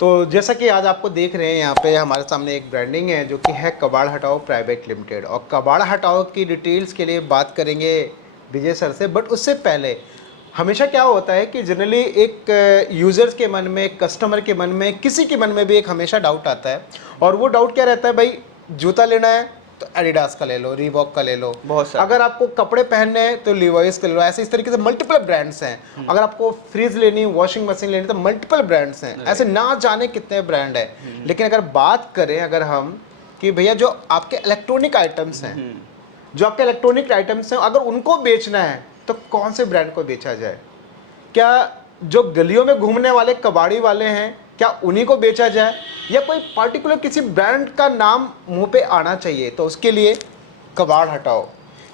तो जैसा कि आज आपको देख रहे हैं यहाँ पे हमारे सामने एक ब्रांडिंग है जो कि है कबाड़ हटाओ प्राइवेट लिमिटेड, और कबाड़ हटाओ की डिटेल्स के लिए बात करेंगे विजय सर से। बट उससे पहले हमेशा क्या होता है कि जनरली एक यूज़र्स के मन में, कस्टमर के मन में, किसी के मन में भी एक हमेशा डाउट आता है, और वो डाउट क्या रहता है, भाई जूता लेना है तो एडिडास का ले लो, रीबॉक का ले लो, बहुत सारे। अगर आपको कपड़े पहनने हैं तो लिवाइस का ले लो। ऐसे इस तरीके से मल्टीपल ब्रांड्स हैं। अगर आपको फ्रिज लेनी, वॉशिंग मशीन लेनी तो मल्टीपल ब्रांड्स हैं, ऐसे ना जाने कितने ब्रांड है। लेकिन अगर बात करें अगर हम कि भैया जो आपके इलेक्ट्रॉनिक आइटम्स हैं, जो आपके इलेक्ट्रॉनिक आइटम्स हैं, अगर उनको बेचना है तो कौन से ब्रांड को बेचा जाए? क्या जो गलियों में घूमने वाले कबाड़ी वाले हैं, क्या उन्हीं को बेचा जाए, या कोई पार्टिकुलर किसी ब्रांड का नाम मुंह पे आना चाहिए? तो उसके लिए कबाड़ हटाओ,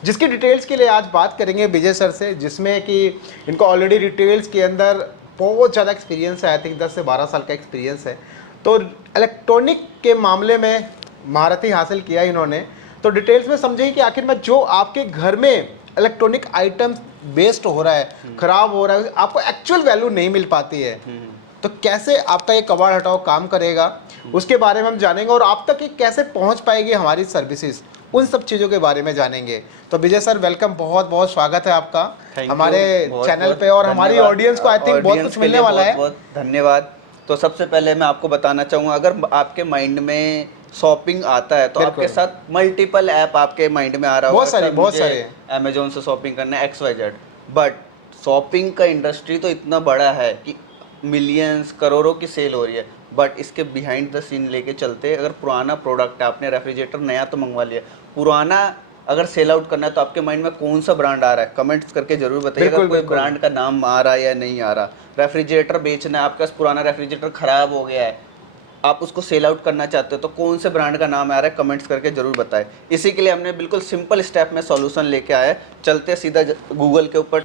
जिसकी डिटेल्स के लिए आज बात करेंगे विजय सर से, जिसमें कि इनको ऑलरेडी डिटेल्स के अंदर बहुत ज़्यादा एक्सपीरियंस है। आई थिंक 10 से 12 साल का एक्सपीरियंस है, तो इलेक्ट्रॉनिक के मामले में महारथी हासिल किया इन्होंने। तो डिटेल्स में समझिए कि आखिर में जो आपके घर में इलेक्ट्रॉनिक आइटम वेस्ट हो रहा है, खराब हो रहा है, आपको एक्चुअल वैल्यू नहीं मिल पाती है, तो कैसे आपका ये कबाड़ हटाओ काम करेगा, उसके बारे में हम जानेंगे। और आप तक ये कैसे पहुंच पाएगी हमारी सर्विसेज, उन सब चीज़ों के बारे में जानेंगे। तो विजय सर वेलकम, बहुत बहुत स्वागत है आपका हमारे चैनल पे, और हमारी ऑडियंस को आई थिंक बहुत कुछ मिलने वाला है। बहुत धन्यवाद। तो सबसे पहले मैं आपको बताना चाहूँगा, अगर आपके माइंड में शॉपिंग आता है तो आपके साथ मल्टीपल ऐप आपके माइंड में आ रहा होगा, बहुत सारे अमेजोन से शॉपिंग करना है XYZ। बट शॉपिंग का इंडस्ट्री तो इतना बड़ा है कि मिलियंस करोड़ों की सेल हो रही है, बट इसके बिहाइंड द सीन लेके चलते, अगर पुराना प्रोडक्ट है, आपने रेफ्रिजरेटर नया तो मंगवा लिया, पुराना अगर सेल आउट करना है तो आपके माइंड में कौन सा ब्रांड आ रहा है, कमेंट्स करके जरूर बताइए। अगर कोई ब्रांड का नाम आ रहा है या नहीं आ रहा। रेफ्रिजरेटर बेचना है, आपके पास पुराना रेफ्रिजरेटर खराब हो गया है, आप उसको सेल आउट करना चाहते हो, तो कौन से ब्रांड का नाम आ रहा है कमेंट्स करके जरूर बताएं। इसी के लिए हमने बिल्कुल सिंपल स्टेप में सॉल्यूशन लेके आए। चलते सीधा गूगल के ऊपर।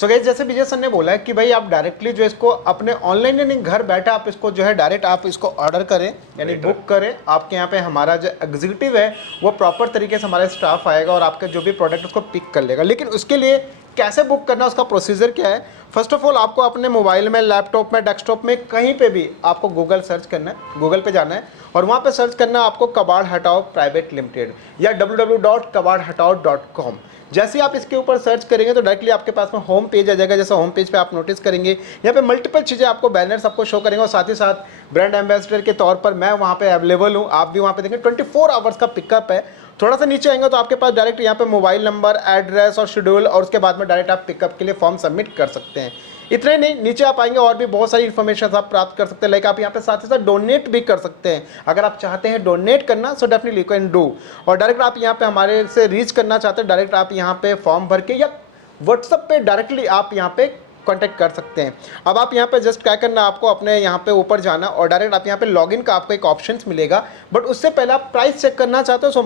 सो गाइस, जैसे विजय सर ने बोला है कि भाई आप डायरेक्टली जो इसको अपने ऑनलाइन यानी घर बैठे आप इसको जो है डायरेक्ट आप इसको ऑर्डर करें, यानी बुक करें। आपके यहाँ पे हमारा जो एग्जीक्यूटिव है वो प्रॉपर तरीके से हमारा स्टाफ आएगा और आपका जो भी प्रोडक्ट उसको पिक कर लेगा। लेकिन उसके लिए कैसे बुक करना, उसका प्रोसीजर क्या है? फर्स्ट ऑफ ऑल आपको अपने मोबाइल में, लैपटॉप में, डेस्कटॉप में, कहीं पे भी आपको गूगल सर्च करना है, गूगल पे जाना है और वहाँ पे सर्च करना है आपको कबाड़ हटाओ प्राइवेट लिमिटेड या www.kabadhatao.com। जैसे ही आप इसके ऊपर सर्च करेंगे तो डायरेक्टली आपके पास में होम पेज आ जाएगा। जैसे होम पेज पे आप नोटिस करेंगे यहाँ पे मल्टीपल चीज़ें आपको, बैनर्स आपको शो करेंगे, और साथ ही साथ ब्रांड एम्बेसडर के तौर पर मैं वहाँ पे अवेलेबल हूँ। आप भी वहाँ पे देखेंगे 24 आवर्स का पिकअप है। थोड़ा सा नीचे आएंगे तो आपके पास डायरेक्ट यहाँ पे मोबाइल नंबर, एड्रेस और शेड्यूल, और उसके बाद में डायरेक्ट आप पिकअप के लिए फॉर्म सबमिट कर सकते हैं। इतना ही नहीं, नीचे आप आएंगे और भी बहुत सारी इन्फॉर्मेशन आप प्राप्त कर सकते हैं। लाइक आप यहाँ पे साथ ही साथ डोनेट भी कर सकते हैं। अगर आप चाहते हैं डोनेट करना so definitely you can do. और डायरेक्ट आप यहाँ पे हमारे से रीच करना चाहते हैं, डायरेक्ट आप यहाँ पे फॉर्म भर के या व्हाट्सएप पे डायरेक्टली आप यहाँ पे कांटेक्ट कर सकते हैं। अब आप यहाँ पे जस्ट क्या करना, आपको अपने यहाँ पे ऊपर जाना और डायरेक्ट आप यहाँ पे लॉगिन का आपको एक ऑप्शन मिलेगा। बट उससे पहले आप प्राइस चेक करना चाहते हो तो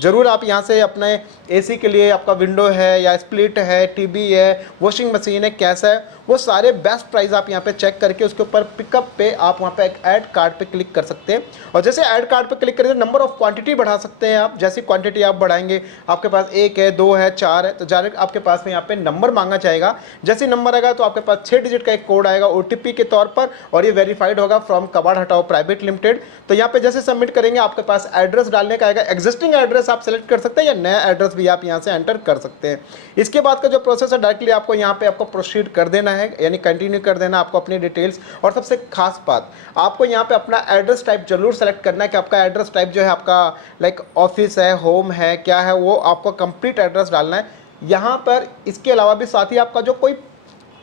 जरूर आप यहाँ से अपने एसी के लिए आपका विंडो है या स्प्लिट है, टीवी है, वॉशिंग मशीन है, कैसा है, वो सारे बेस्ट प्राइस आप यहाँ पे चेक करके उसके ऊपर पिकअप पे आप वहाँ पे एक ऐड कार्ड पे क्लिक कर सकते हैं। और जैसे ऐड कार्ड पे क्लिक करेंगे नंबर ऑफ क्वांटिटी बढ़ा सकते हैं आप। जैसी क्वांटिटी आप बढ़ाएंगे, आपके पास 1 है, 2 है, 4 है, तो डायरेक्ट आपके पास में यहाँ पे नंबर मांगा जाएगा। जैसे नंबर आएगा तो आपके पास 6 डिजिट का एक कोड आएगा OTP के तौर पर, और ये वेरीफाइड होगा फ्रॉम कबाड़ हटाओ प्राइवेट लिमिटेड। तो यहाँ पे जैसे सबमिट करेंगे आपके पास एड्रेस डालने का आएगा। एग्जिस्टिंग एड्रेस आप सेलेक्ट कर सकते हैं या नया एड्रेस भी आप यहाँ से एंटर कर सकते हैं। इसके बाद का जो प्रोसेस है डायरेक्टली आपको यहाँ पे आपको प्रोसीड कर देना है, यानी कंटिन्यू कर देना आपको अपनी डिटेल्स। और सबसे खास बात, आपको यहाँ पे अपना एड्रेस टाइप जरूर सेलेक्ट करना है कि आपका एड्रेस टाइप जो है आपका लाइक ऑफिस है, होम है, क्या है, वो आपको कंप्लीट एड्रेस डालना है यहाँ पर। इसके अलावा भी साथ ही आपका जो कोई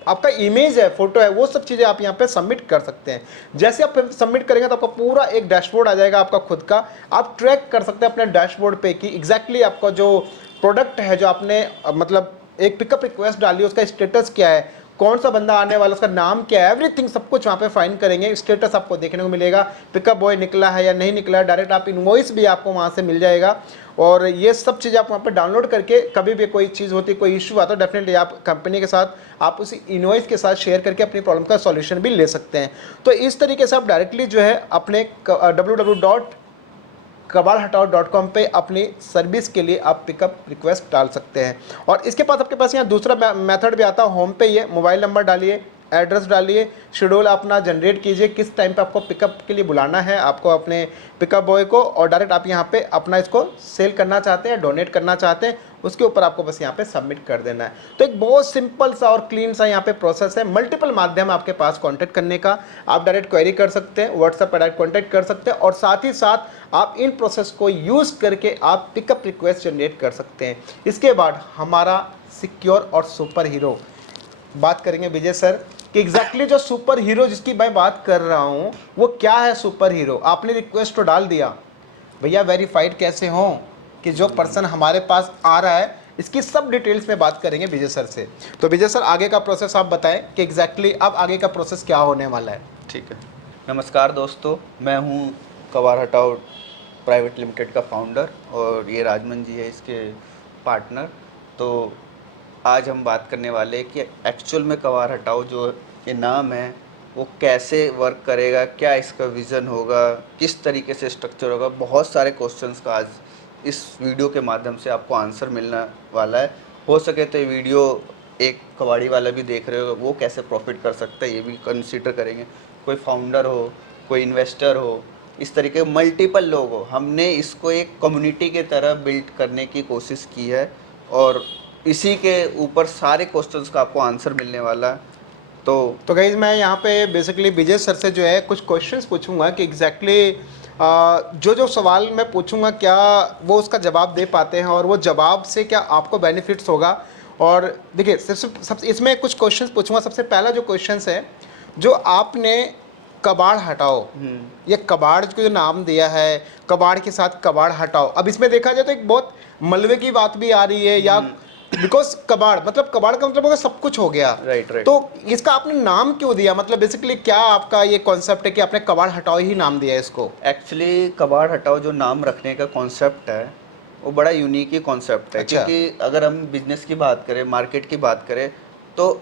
आपका इमेज है, फोटो है, वो सब चीज़ें आप यहाँ पे सबमिट कर सकते हैं। जैसे आप सबमिट करेंगे तो आपका पूरा एक डैशबोर्ड आ जाएगा आपका खुद का। आप ट्रैक कर सकते हैं अपने डैशबोर्ड पे कि एग्जैक्टली आपका जो प्रोडक्ट है, जो आपने मतलब एक पिकअप रिक्वेस्ट डाली है, उसका स्टेटस क्या है, कौन सा बंदा आने वाला, उसका नाम क्या है, एवरीथिंग सब कुछ वहाँ पे फाइंड करेंगे। स्टेटस आपको देखने को मिलेगा, पिकअप बॉय निकला है या नहीं निकला है। डायरेक्ट आप इनवॉइस भी आपको वहाँ से मिल जाएगा। और ये सब चीज़ें आप वहाँ पे डाउनलोड करके कभी भी कोई चीज़ होती, कोई इशू आता है, डेफिनेटली आप कंपनी के साथ आप उसी इनवॉइस के साथ शेयर करके अपनी प्रॉब्लम का सॉल्यूशन भी ले सकते हैं। तो इस तरीके से आप डायरेक्टली जो है अपने www.kabadhatao.com पे अपनी सर्विस के लिए आप पिकअप रिक्वेस्ट डाल सकते हैं। और इसके बाद आपके पास यहाँ दूसरा मेथड भी आता है, होम पे ही है। मोबाइल नंबर डालिए, एड्रेस डालिए, शेड्यूल अपना जनरेट कीजिए, किस टाइम पे आपको पिकअप के लिए बुलाना है आपको अपने पिकअप बॉय को, और डायरेक्ट आप यहाँ पे अपना इसको सेल करना चाहते हैं, डोनेट करना चाहते हैं, उसके ऊपर आपको बस यहाँ पे सबमिट कर देना है। तो एक बहुत सिंपल सा और क्लीन सा यहाँ पे प्रोसेस है। मल्टीपल माध्यम आपके पास कॉन्टैक्ट करने का, आप डायरेक्ट क्वेरी कर सकते हैं, व्हाट्सएप पर डायरेक्ट कॉन्टैक्ट कर सकते हैं, और साथ ही साथ आप इन प्रोसेस को यूज़ करके आप पिकअप रिक्वेस्ट जनरेट कर सकते हैं। इसके बाद हमारा सिक्योर और सुपर हीरो बात करेंगे विजय सर कि एग्जैक्टली जो सुपर हीरो जिसकी मैं बात कर रहा हूँ वो क्या है। सुपर हीरो आपने रिक्वेस्ट तो डाल दिया, भैया वेरीफाइड कैसे हो कि जो पर्सन हमारे पास आ रहा है, इसकी सब डिटेल्स में बात करेंगे विजय सर से। तो विजय सर आगे का प्रोसेस आप बताएं कि एग्जैक्टली अब आगे का प्रोसेस क्या होने वाला है। ठीक है। नमस्कार दोस्तों, मैं हूँ कबाड़ हटाओ प्राइवेट लिमिटेड का फाउंडर और ये राजमन जी है इसके पार्टनर। तो आज हम बात करने वाले हैं कि एक्चुअल में कबाड़ हटाओ जो ये नाम है वो कैसे वर्क करेगा, क्या इसका विज़न होगा, किस तरीके से स्ट्रक्चर होगा। बहुत सारे क्वेश्चंस का आज इस वीडियो के माध्यम से आपको आंसर मिलने वाला है। हो सके तो ये वीडियो एक कबाड़ी वाला भी देख रहे हो, वो कैसे प्रॉफिट कर सकता है ये भी कंसीडर करेंगे। कोई फाउंडर हो, कोई इन्वेस्टर हो, इस तरीके मल्टीपल लोग हो, हमने इसको एक कम्युनिटी के तरह बिल्ड करने की कोशिश की है और इसी के ऊपर सारे क्वेश्चंस का आपको आंसर मिलने वाला है। तो गाइज मैं यहाँ पे बेसिकली विजय सर से जो है कुछ क्वेश्चंस पूछूंगा कि एग्जैक्टली जो सवाल मैं पूछूंगा क्या वो उसका जवाब दे पाते हैं और वो जवाब से क्या आपको बेनिफिट्स होगा। और देखिए सबसे इसमें कुछ क्वेश्चंस पूछूंगा। सबसे पहला जो क्वेश्चंस है, जो आपने कबाड़ हटाओ, ये कबाड़ को जो नाम दिया है, कबाड़ के साथ कबाड़ हटाओ, अब इसमें देखा जाए तो एक बहुत मलबे की बात भी आ रही है, या बिकॉज कबाड़ का मतलब होगा सब कुछ हो गया। राइट। तो इसका आपने नाम क्यों दिया, मतलब बेसिकली क्या आपका ये कॉन्सेप्ट है कि आपने कबाड़ हटाओ ही नाम दिया है इसको? एक्चुअली कबाड़ हटाओ जो नाम रखने का कॉन्सेप्ट है वो बड़ा यूनिक ही कॉन्सेप्ट है। अच्छा। क्योंकि अगर हम बिजनेस की बात करें, मार्केट की बात करें, तो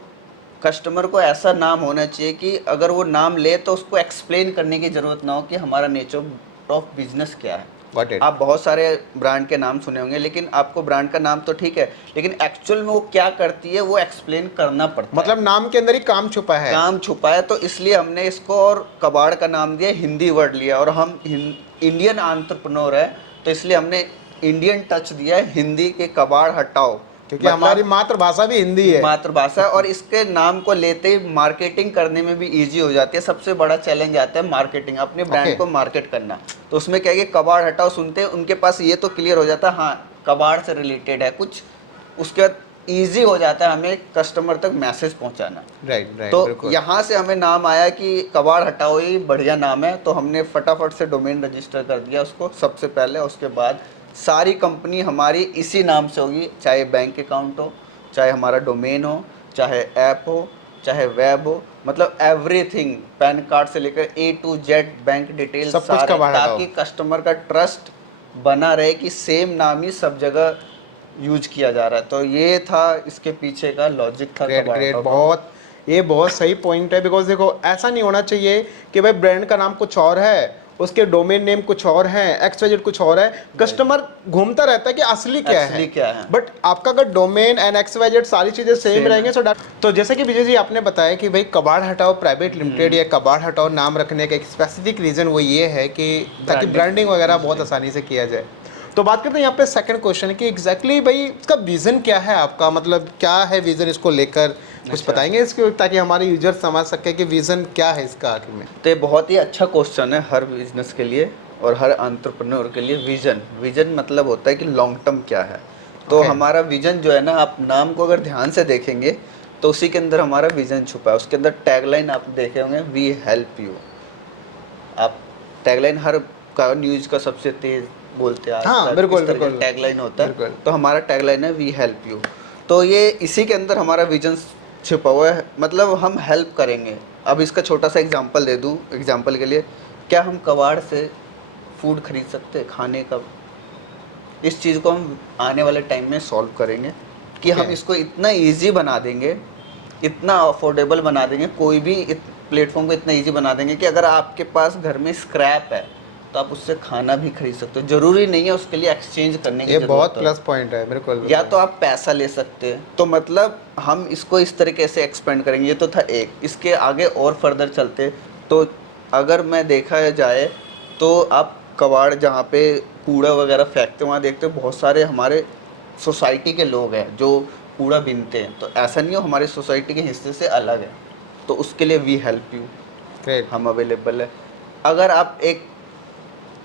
कस्टमर को ऐसा नाम होना चाहिए कि अगर वो नाम ले तो उसको एक्सप्लेन करने की ज़रूरत ना हो कि हमारा नेचर ऑफ बिजनेस क्या है। आप बहुत सारे ब्रांड के नाम सुने होंगे, लेकिन आपको ब्रांड का नाम तो ठीक है, लेकिन एक्चुअल में वो क्या करती है वो एक्सप्लेन करना पड़ता है। मतलब नाम के अंदर ही काम छुपा है। काम छुपा है, तो इसलिए हमने इसको और कबाड़ का नाम दिया, हिंदी वर्ड लिया, और हम इंडियन एंटरप्रेन्योर है तो इसलिए हमने इंडियन टच दिया है, हिंदी के कबाड़ हटाओ, क्योंकि हमारी मातृभाषा भी हिंदी है। मातृभाषा, और इसके नाम को लेते ही मार्केटिंग करने में भी इजी हो जाती है। सबसे बड़ा चैलेंज आता है मार्केटिंग, अपने ब्रांड को मार्केट करना। तो उसमें क्या है कि कबाड़ हटाओ सुनते हैं उनके पास ये तो क्लियर हो जाता है हाँ कबाड़ से रिलेटेड है कुछ, उसके बाद ईजी हो जाता है हमें कस्टमर तक मैसेज पहुंचाना। राइट। तो यहाँ से हमें नाम आया कि कबाड़ हटाओ ही बढ़िया नाम है, तो हमने फटाफट से डोमेन रजिस्टर कर दिया उसको सबसे पहले। उसके बाद सारी कंपनी हमारी इसी नाम से होगी, चाहे बैंक अकाउंट हो, चाहे हमारा डोमेन हो, चाहे ऐप हो, चाहे वेब हो, मतलब एवरीथिंग, पैन कार्ड से लेकर A to Z bank detail सब कुछ सारे, कबाड़ हटाओ। ताकि कस्टमर का ट्रस्ट बना रहे कि सेम नाम ही सब जगह यूज किया जा रहा है। तो ये था इसके पीछे का लॉजिक था। ग्रेट, बहुत ये बहुत सही पॉइंट है। बिकॉज देखो ऐसा नहीं होना चाहिए कि भाई ब्रांड का नाम कुछ और है, उसके डोमेन नेम कुछ और है, XYZ कुछ और है, कस्टमर घूमता रहता है कि असली क्या है। बट आपका अगर डोमेन एंड XYZ सारी चीजें सेम रहेंगे तो जैसे कि विजय जी आपने बताया कि भाई कबाड़ हटाओ प्राइवेट लिमिटेड या कबाड़ हटाओ नाम रखने का एक स्पेसिफिक रीजन वो ये है कि ताकि ब्रांडिंग वगैरह बहुत आसानी से किया जाए। तो बात करते हैं यहाँ पे सेकंड क्वेश्चन कि एग्जैक्टली भाई इसका विजन क्या है आपका, मतलब क्या है विजन इसको लेकर, कुछ बताएंगे इसके, ताकि हमारे यूजर समझ सके कि विजन क्या है इसका आखिर में। तो ये बहुत ही अच्छा क्वेश्चन है हर बिजनेस के लिए और हर एंटरप्रेन्योर के लिए। विजन मतलब होता है कि लॉन्ग टर्म क्या है। तो हमारा विजन जो है ना, आप नाम को अगर ध्यान से देखेंगे तो उसी के अंदर हमारा विजन छुपा है। उसके अंदर टैगलाइन आप देखे होंगे, वी हेल्प यू। आप टैगलाइन हर का न्यूज़ का सबसे तेज बोलते हैं, हाँ, बिल्कुल टैगलाइन होता है। तो हमारा टैगलाइन है वी हेल्प यू। तो ये इसी के अंदर हमारा विजन छुपा हुआ है, मतलब हम हेल्प करेंगे। अब इसका छोटा सा एग्जांपल दे दूं, एग्जांपल के लिए, क्या हम कबाड़ से फूड खरीद सकते हैं खाने का? इस चीज़ को हम आने वाले टाइम में सॉल्व करेंगे कि हम इसको इतना इजी बना देंगे, इतना अफोर्डेबल बना देंगे, कोई भी प्लेटफॉर्म को इतना इजी बना देंगे कि अगर आपके पास घर में स्क्रैप है तो आप उससे खाना भी खरीद सकते हो, जरूरी नहीं है उसके लिए एक्सचेंज करने की ये जरूरत बहुत हो। प्लस पॉइंट है, बिल्कुल या तो आप पैसा ले सकते हैं, तो मतलब हम इसको इस तरीके से एक्सपेंड करेंगे। ये तो था एक, इसके आगे और फर्दर चलते तो अगर मैं देखा जाए तो आप कबाड़ जहाँ पे कूड़ा वगैरह फेंकते हैं वहाँ देखते हो बहुत सारे हमारे सोसाइटी के लोग हैं जो कूड़ा बीनते हैं, तो ऐसा नहीं हो हमारी सोसाइटी के हिस्से से अलग है, तो उसके लिए वी हेल्प यू, ग्रेट। हम अवेलेबल है। अगर आप एक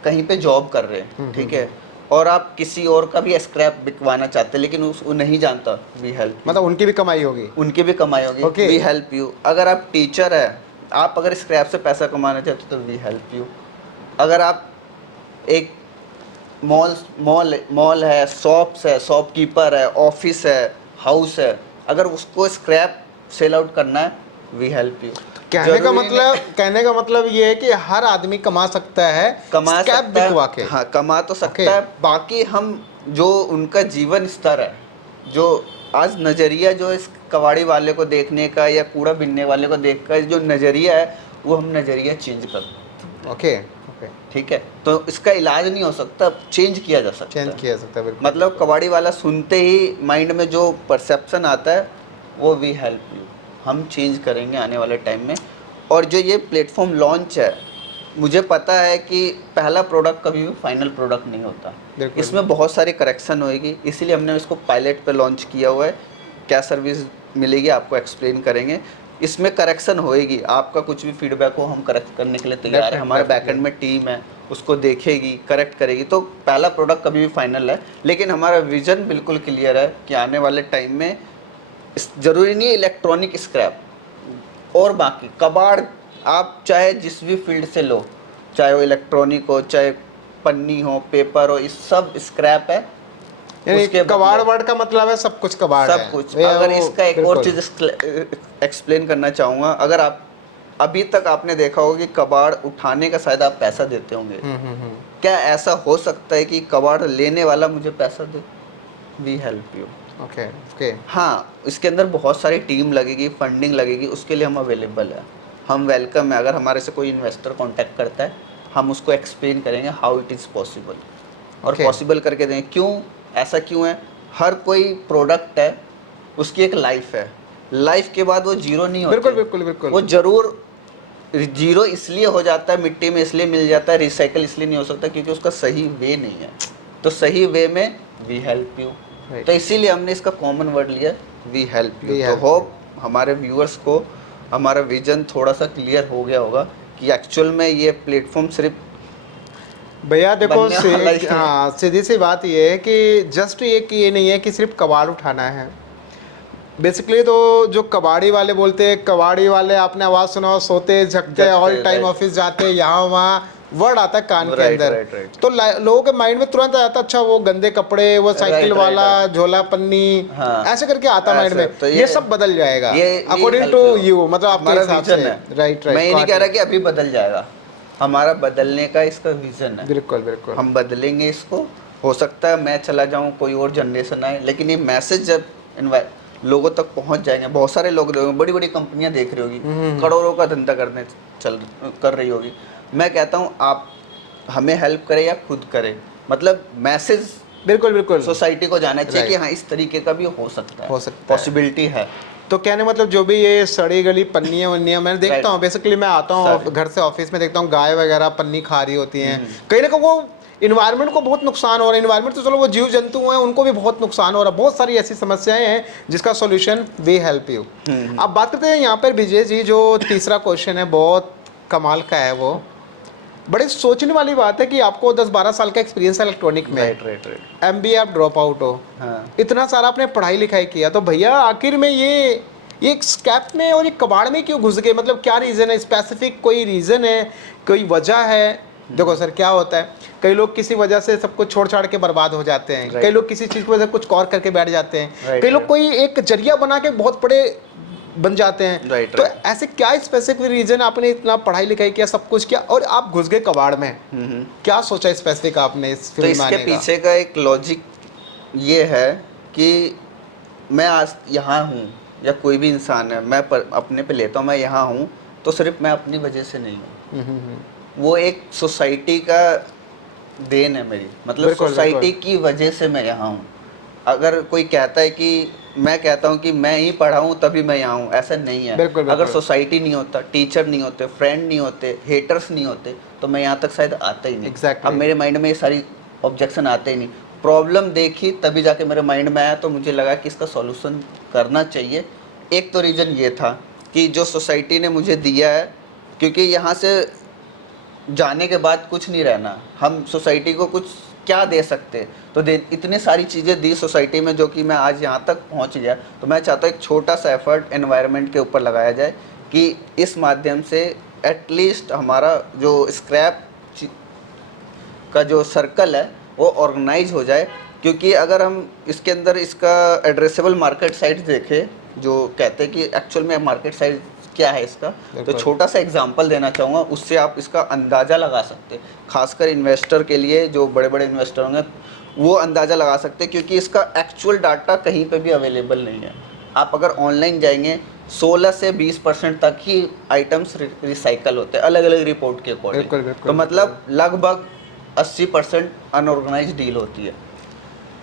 कहीं पे जॉब कर रहे हैं, ठीक है, और आप किसी और का भी स्क्रैप बिकवाना चाहते हैं लेकिन वो नहीं जानता, वी हेल्प यू, मतलब उनकी भी कमाई होगी। उनकी भी कमाई होगी, Okay. We help you. अगर आप टीचर है, आप अगर स्क्रैप से पैसा कमाना चाहते हो तो वी हेल्प यू। अगर आप एक मॉल मॉल मॉल है, शॉप्स है, शॉपकीपर है, ऑफिस है, हाउस है, अगर उसको स्क्रैप सेल आउट करना है, वी हेल्प यू। कहने का मतलब ये है कि हर आदमी कमा सकता है कमा स्क्रैप सकता बिकवा है, के। हाँ कमा तो सकता Okay. है। बाकी हम जो उनका जीवन स्तर है, जो आज नज़रिया जो इस कबाड़ी वाले को देखने का या कूड़ा बिनने वाले को देख कर जो नज़रिया है, वो हम नज़रिया चेंज कर सकते हैं। ओके ओके, ठीक है, तो इसका इलाज नहीं हो सकता, चेंज किया जा सकता चेंज है। किया जा सकता है, बिल्कुल। मतलब कबाड़ी वाला सुनते ही माइंड में जो परसेप्शन आता है वो वी हेल्प यू हम चेंज करेंगे आने वाले टाइम में। और जो ये प्लेटफॉर्म लॉन्च है, मुझे पता है कि पहला प्रोडक्ट कभी भी फाइनल प्रोडक्ट नहीं होता, बिल्कुल। इसमें बहुत सारी करेक्शन होएगी, इसीलिए हमने इसको पायलट पे लॉन्च किया हुआ है। क्या सर्विस मिलेगी आपको एक्सप्लेन करेंगे, इसमें करेक्शन होएगी, आपका कुछ भी फीडबैक हो हम करेक्ट करने के लिए तैयार है। हमारे Definitely. बैकएंड में टीम है, उसको देखेगी, करेक्ट करेगी। तो पहला प्रोडक्ट कभी भी फाइनल है, लेकिन हमारा विजन बिल्कुल क्लियर है कि आने वाले टाइम में ज़रूरी नहीं है इलेक्ट्रॉनिक स्क्रैप और बाकी कबाड़, आप चाहे जिस भी फील्ड से लो, चाहे वो इलेक्ट्रॉनिक हो, चाहे पन्नी हो, पेपर हो, इस सब स्क्रैप है। यानी उसके कबाड़ बदले वर्ड का मतलब है सब कुछ कबाड़ है। सब कुछ। ये अगर वो, इसका एक और बिल्कुल। चीज़ एक्सप्लेन करना चाहूँगा, अगर आप अभी तक आपने देखा होगा कि कबाड़ उठाने का शायद आप पैसा देते होंगे, क्या ऐसा हो सकता है कि कबाड़ लेने वाला मुझे पैसा दे? We help you. Okay okay, हाँ, इसके अंदर बहुत सारी टीम लगेगी, फंडिंग लगेगी, उसके लिए हम अवेलेबल है, हम वेलकम है। अगर हमारे से कोई इन्वेस्टर कांटेक्ट करता है, हम उसको एक्सप्लेन करेंगे हाउ इट इज़ पॉसिबल, और Okay. पॉसिबल करके देंगे। क्यों ऐसा क्यों है? हर कोई प्रोडक्ट है, उसकी एक लाइफ है, लाइफ के बाद वो जीरो नहीं होते। बिल्कुल बिल्कुल बिल्कुल। वो ज़रूर जीरो इसलिए हो जाता है, मिट्टी में इसलिए मिल जाता है, रिसाइकल इसलिए नहीं हो सकता क्योंकि उसका सही वे नहीं है। तो सही वे में वी हेल्प यू, Right. तो इसीलिए हमने इसका कॉमन वर्ड लिया, वी हेल्प यू। We तो help होप हमारे व्यूअर्स को हमारा विजन थोड़ा सा क्लियर हो गया होगा कि एक्चुअल में ये प्लेटफॉर्म सिर्फ भैया देखो बनने वाला ही है। हाँ, सीधी सी बात ये है कि जस्ट ये नहीं है कि सिर्फ कबाड़ उठाना है। बेसिकली तो जो कबाड़ी वाले बोलते हैं, कबाड़ी वाले आपने आवाज़ सुना हो, सोते झकते ऑल टाइम right. ऑफिस जाते, यहाँ वहाँ वर्ड आता है कान के Right, अंदर। right, right. तो लोगों के माइंड में तुरंत आ जाता, अच्छा वो गंदे कपड़े, वो साइकिल right, वाला right. झोला पन्नी, हाँ, ऐसे करके आता माइंड में। तो ये सब बदल जाएगा ये अकॉर्डिंग help टू है। यू, मतलब आपके हमारा हिसाब से। vision है। राइट मैं ये नहीं कह रहा राइट, कि अभी बदल जाएगा, हमारा बदलने का इसका विजन है। बिल्कुल बिल्कुल। हम बदलेंगे इसको, हो सकता है मैं चला जाऊं, कोई और जनरेशन आए, लेकिन ये मैसेज जब लोगों तक पहुंच जाएंगे, बहुत सारे लोग देखोगे, बड़ी बड़ी कंपनियां देख रही होगी, करोड़ों का धंधा कर रही होगी। मैं कहता हूं आप हमें हेल्प करें या खुद करें, मतलब मैसेज बिल्कुल बिल्कुल सोसाइटी को जाना चाहिए कि Right. हाँ इस तरीके का भी हो सकता है, हो सकता है। पॉसिबिलिटी है। तो कहने मतलब जो भी ये सड़ी गली पन्नियाँ वन्नियाँ मैंने देखता Right. हूँ, बेसिकली मैं आता हूँ सारी। घर से ऑफिस में, देखता हूँ गाय वगैरह पन्नी खा रही होती हैं, कहीं ना कहीं वो इन्वायरमेंट को बहुत नुकसान हो रहा है। इन्वायरमेंट तो चलो वो जीव जंतु हैं, उनको भी बहुत नुकसान हो रहा है। बहुत सारी ऐसी समस्याएं हैं जिसका सॉल्यूशन वी हेल्प यू। अब बात करते हैं यहाँ पर विजय जी, जो तीसरा क्वेश्चन है बहुत कमाल का है। वो बड़े सोचने वाली बात है कि आपको 10-12 साल का एक्सपीरियंस है इलेक्ट्रॉनिक में, राइट। MBA आप ड्रॉप आउट हो, हाँ, इतना सारा आपने पढ़ाई लिखाई किया, तो भैया आखिर में ये स्कैप में और ये कबाड़ में क्यों घुस गए? मतलब क्या रीज़न है? स्पेसिफिक कोई रीज़न है, कोई वजह है? देखो सर क्या होता है, कई लोग किसी वजह से सब कुछ छोड़ छाड़ के बर्बाद हो जाते हैं, Right. कई लोग किसी चीज़ की वजह से कुछ और करके बैठ जाते हैं, Right, कई लोग right. कोई एक जरिया बना के बहुत बड़े बन जाते हैं। Right, तो right. ऐसे क्या स्पेसिफिक रीज़न, आपने इतना पढ़ाई लिखाई किया, सब कुछ किया और आप घुस गए कबाड़ में? क्या सोचा स्पेसिफिक आपने इस तो फील्ड में इसके आने का? पीछे का एक लॉजिक ये है कि मैं आज यहाँ हूँ, या कोई भी इंसान है, मैं अपने पे लेता हूँ, मैं यहाँ हूँ तो सिर्फ मैं अपनी वजह से नहीं हूँ। वो एक सोसाइटी का देन है मेरी, मतलब बिल्कुल, सोसाइटी की वजह से मैं यहाँ हूँ। अगर कोई कहता है कि मैं कहता हूँ कि मैं ही पढ़ा हूँ तभी मैं यहाँ हूँ, ऐसा नहीं है। बिल्कुल, अगर बिल्कुल। सोसाइटी नहीं होता, टीचर नहीं होते, फ्रेंड नहीं होते, हेटर्स नहीं होते, तो मैं यहाँ तक शायद आता ही नहीं। Exactly. अब मेरे माइंड में ये सारी ऑब्जेक्शन आते ही नहीं। प्रॉब्लम देखी तभी जाके मेरे माइंड में आया, तो मुझे लगा कि इसका सॉल्यूशन करना चाहिए। एक तो रीज़न ये था कि जो सोसाइटी ने मुझे दिया है, क्योंकि यहाँ से जाने के बाद कुछ नहीं रहना, हम सोसाइटी को कुछ क्या दे सकते हैं, तो दे इतनी सारी चीज़ें दी सोसाइटी में जो कि मैं आज यहाँ तक पहुँच गया। तो मैं चाहता हूँ एक छोटा सा एफर्ट एनवायरनमेंट के ऊपर लगाया जाए कि इस माध्यम से एटलीस्ट हमारा जो स्क्रैप का जो सर्कल है वो ऑर्गेनाइज हो जाए। क्योंकि अगर हम इसके अंदर इसका एड्रेसेबल मार्केट साइज देखें, जो कहते हैं कि एक्चुअल में मार्केट साइज क्या है इसका, तो बिल्कुल। छोटा सा एग्जांपल देना चाहूँगा, उससे आप इसका अंदाज़ा लगा सकते हैं। खासकर इन्वेस्टर के लिए, जो बड़े बड़े इन्वेस्टर होंगे वो अंदाज़ा लगा सकते हैं, क्योंकि इसका एक्चुअल डाटा कहीं पे भी अवेलेबल नहीं है। आप अगर ऑनलाइन जाएंगे 16 से 20% तक ही आइटम्स रिसाइकल होते हैं अलग अलग रिपोर्ट के अकॉर्डिंग। बिल्कुल, बिल्कुल, तो मतलब लगभग 80% अनऑर्गेनाइज डील होती है।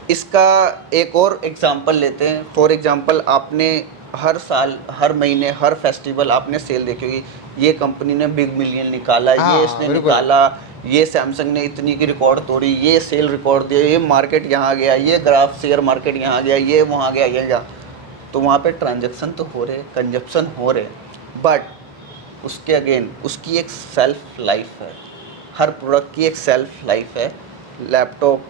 इसका एक और एग्जांपल लेते हैं। फॉर एग्जांपल, आपने हर साल, हर महीने, हर फेस्टिवल आपने सेल देखी होगी, ये कंपनी ने बिग मिलियन निकाला, हाँ, ये इसने बिल्कुल। निकाला, ये सैमसंग ने इतनी की रिकॉर्ड तोड़ी, ये सेल रिकॉर्ड दिया, ये मार्केट यहाँ गया, ये ग्राफ शेयर मार्केट यहाँ गया, ये वहाँ गया, ये गया। तो वहाँ पे ट्रांजैक्शन तो हो रहे, कंजप्शन हो रहे, बट उसके अगेन उसकी एक सेल्फ लाइफ है। हर प्रोडक्ट की एक सेल्फ लाइफ है। लैपटॉप,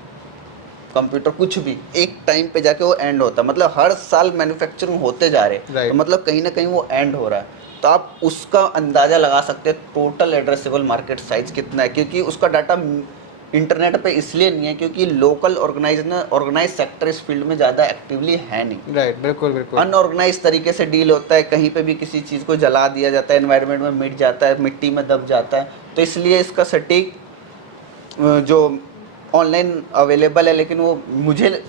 कंप्यूटर, कुछ भी एक टाइम पे जाके वो एंड होता है। मतलब हर साल मैन्युफैक्चरिंग होते जा रहे हैं, Right. तो मतलब कहीं ना कहीं वो एंड हो रहा है। तो आप उसका अंदाज़ा लगा सकते हैं टोटल एड्रेसेबल मार्केट साइज कितना है, क्योंकि उसका डाटा इंटरनेट पे इसलिए नहीं है क्योंकि लोकल ऑर्गेनाइज सेक्टर इस फील्ड में ज़्यादा एक्टिवली है नहीं। राइट, बिल्कुल, बिल्कुल। अनऑर्गेनाइज तरीके से डील होता है, कहीं पे भी किसी चीज़ को जला दिया जाता है, एनवायरनमेंट में मिट जाता है, मिट्टी में दब जाता है। तो इसलिए इसका सटीक जो ऑनलाइन अवेलेबल है, लेकिन वो मुझे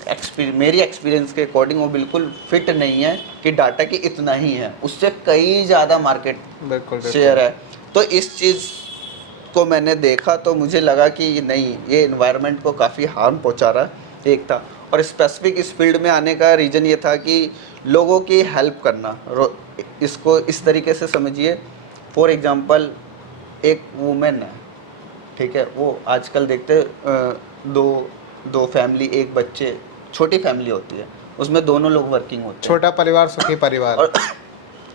मेरी एक्सपीरियंस के अकॉर्डिंग वो बिल्कुल फिट नहीं है कि डाटा की इतना ही है, उससे कई ज़्यादा मार्केट बिल्कुल, शेयर है। तो इस चीज़ को मैंने देखा तो मुझे लगा कि नहीं, ये इन्वायरमेंट को काफ़ी हार्म पहुंचा रहा है, एक था। और स्पेसिफिक इस फील्ड में आने का रीज़न ये था कि लोगों की हेल्प करना। इसको इस तरीके से समझिए, फॉर एग्जांपल एक वुमेन है, ठीक है, वो आजकल देखते दो फैमिली, एक बच्चे, छोटी फैमिली होती है, उसमें दोनों लोग वर्किंग होते हैं। छोटा परिवार सुखी परिवार। और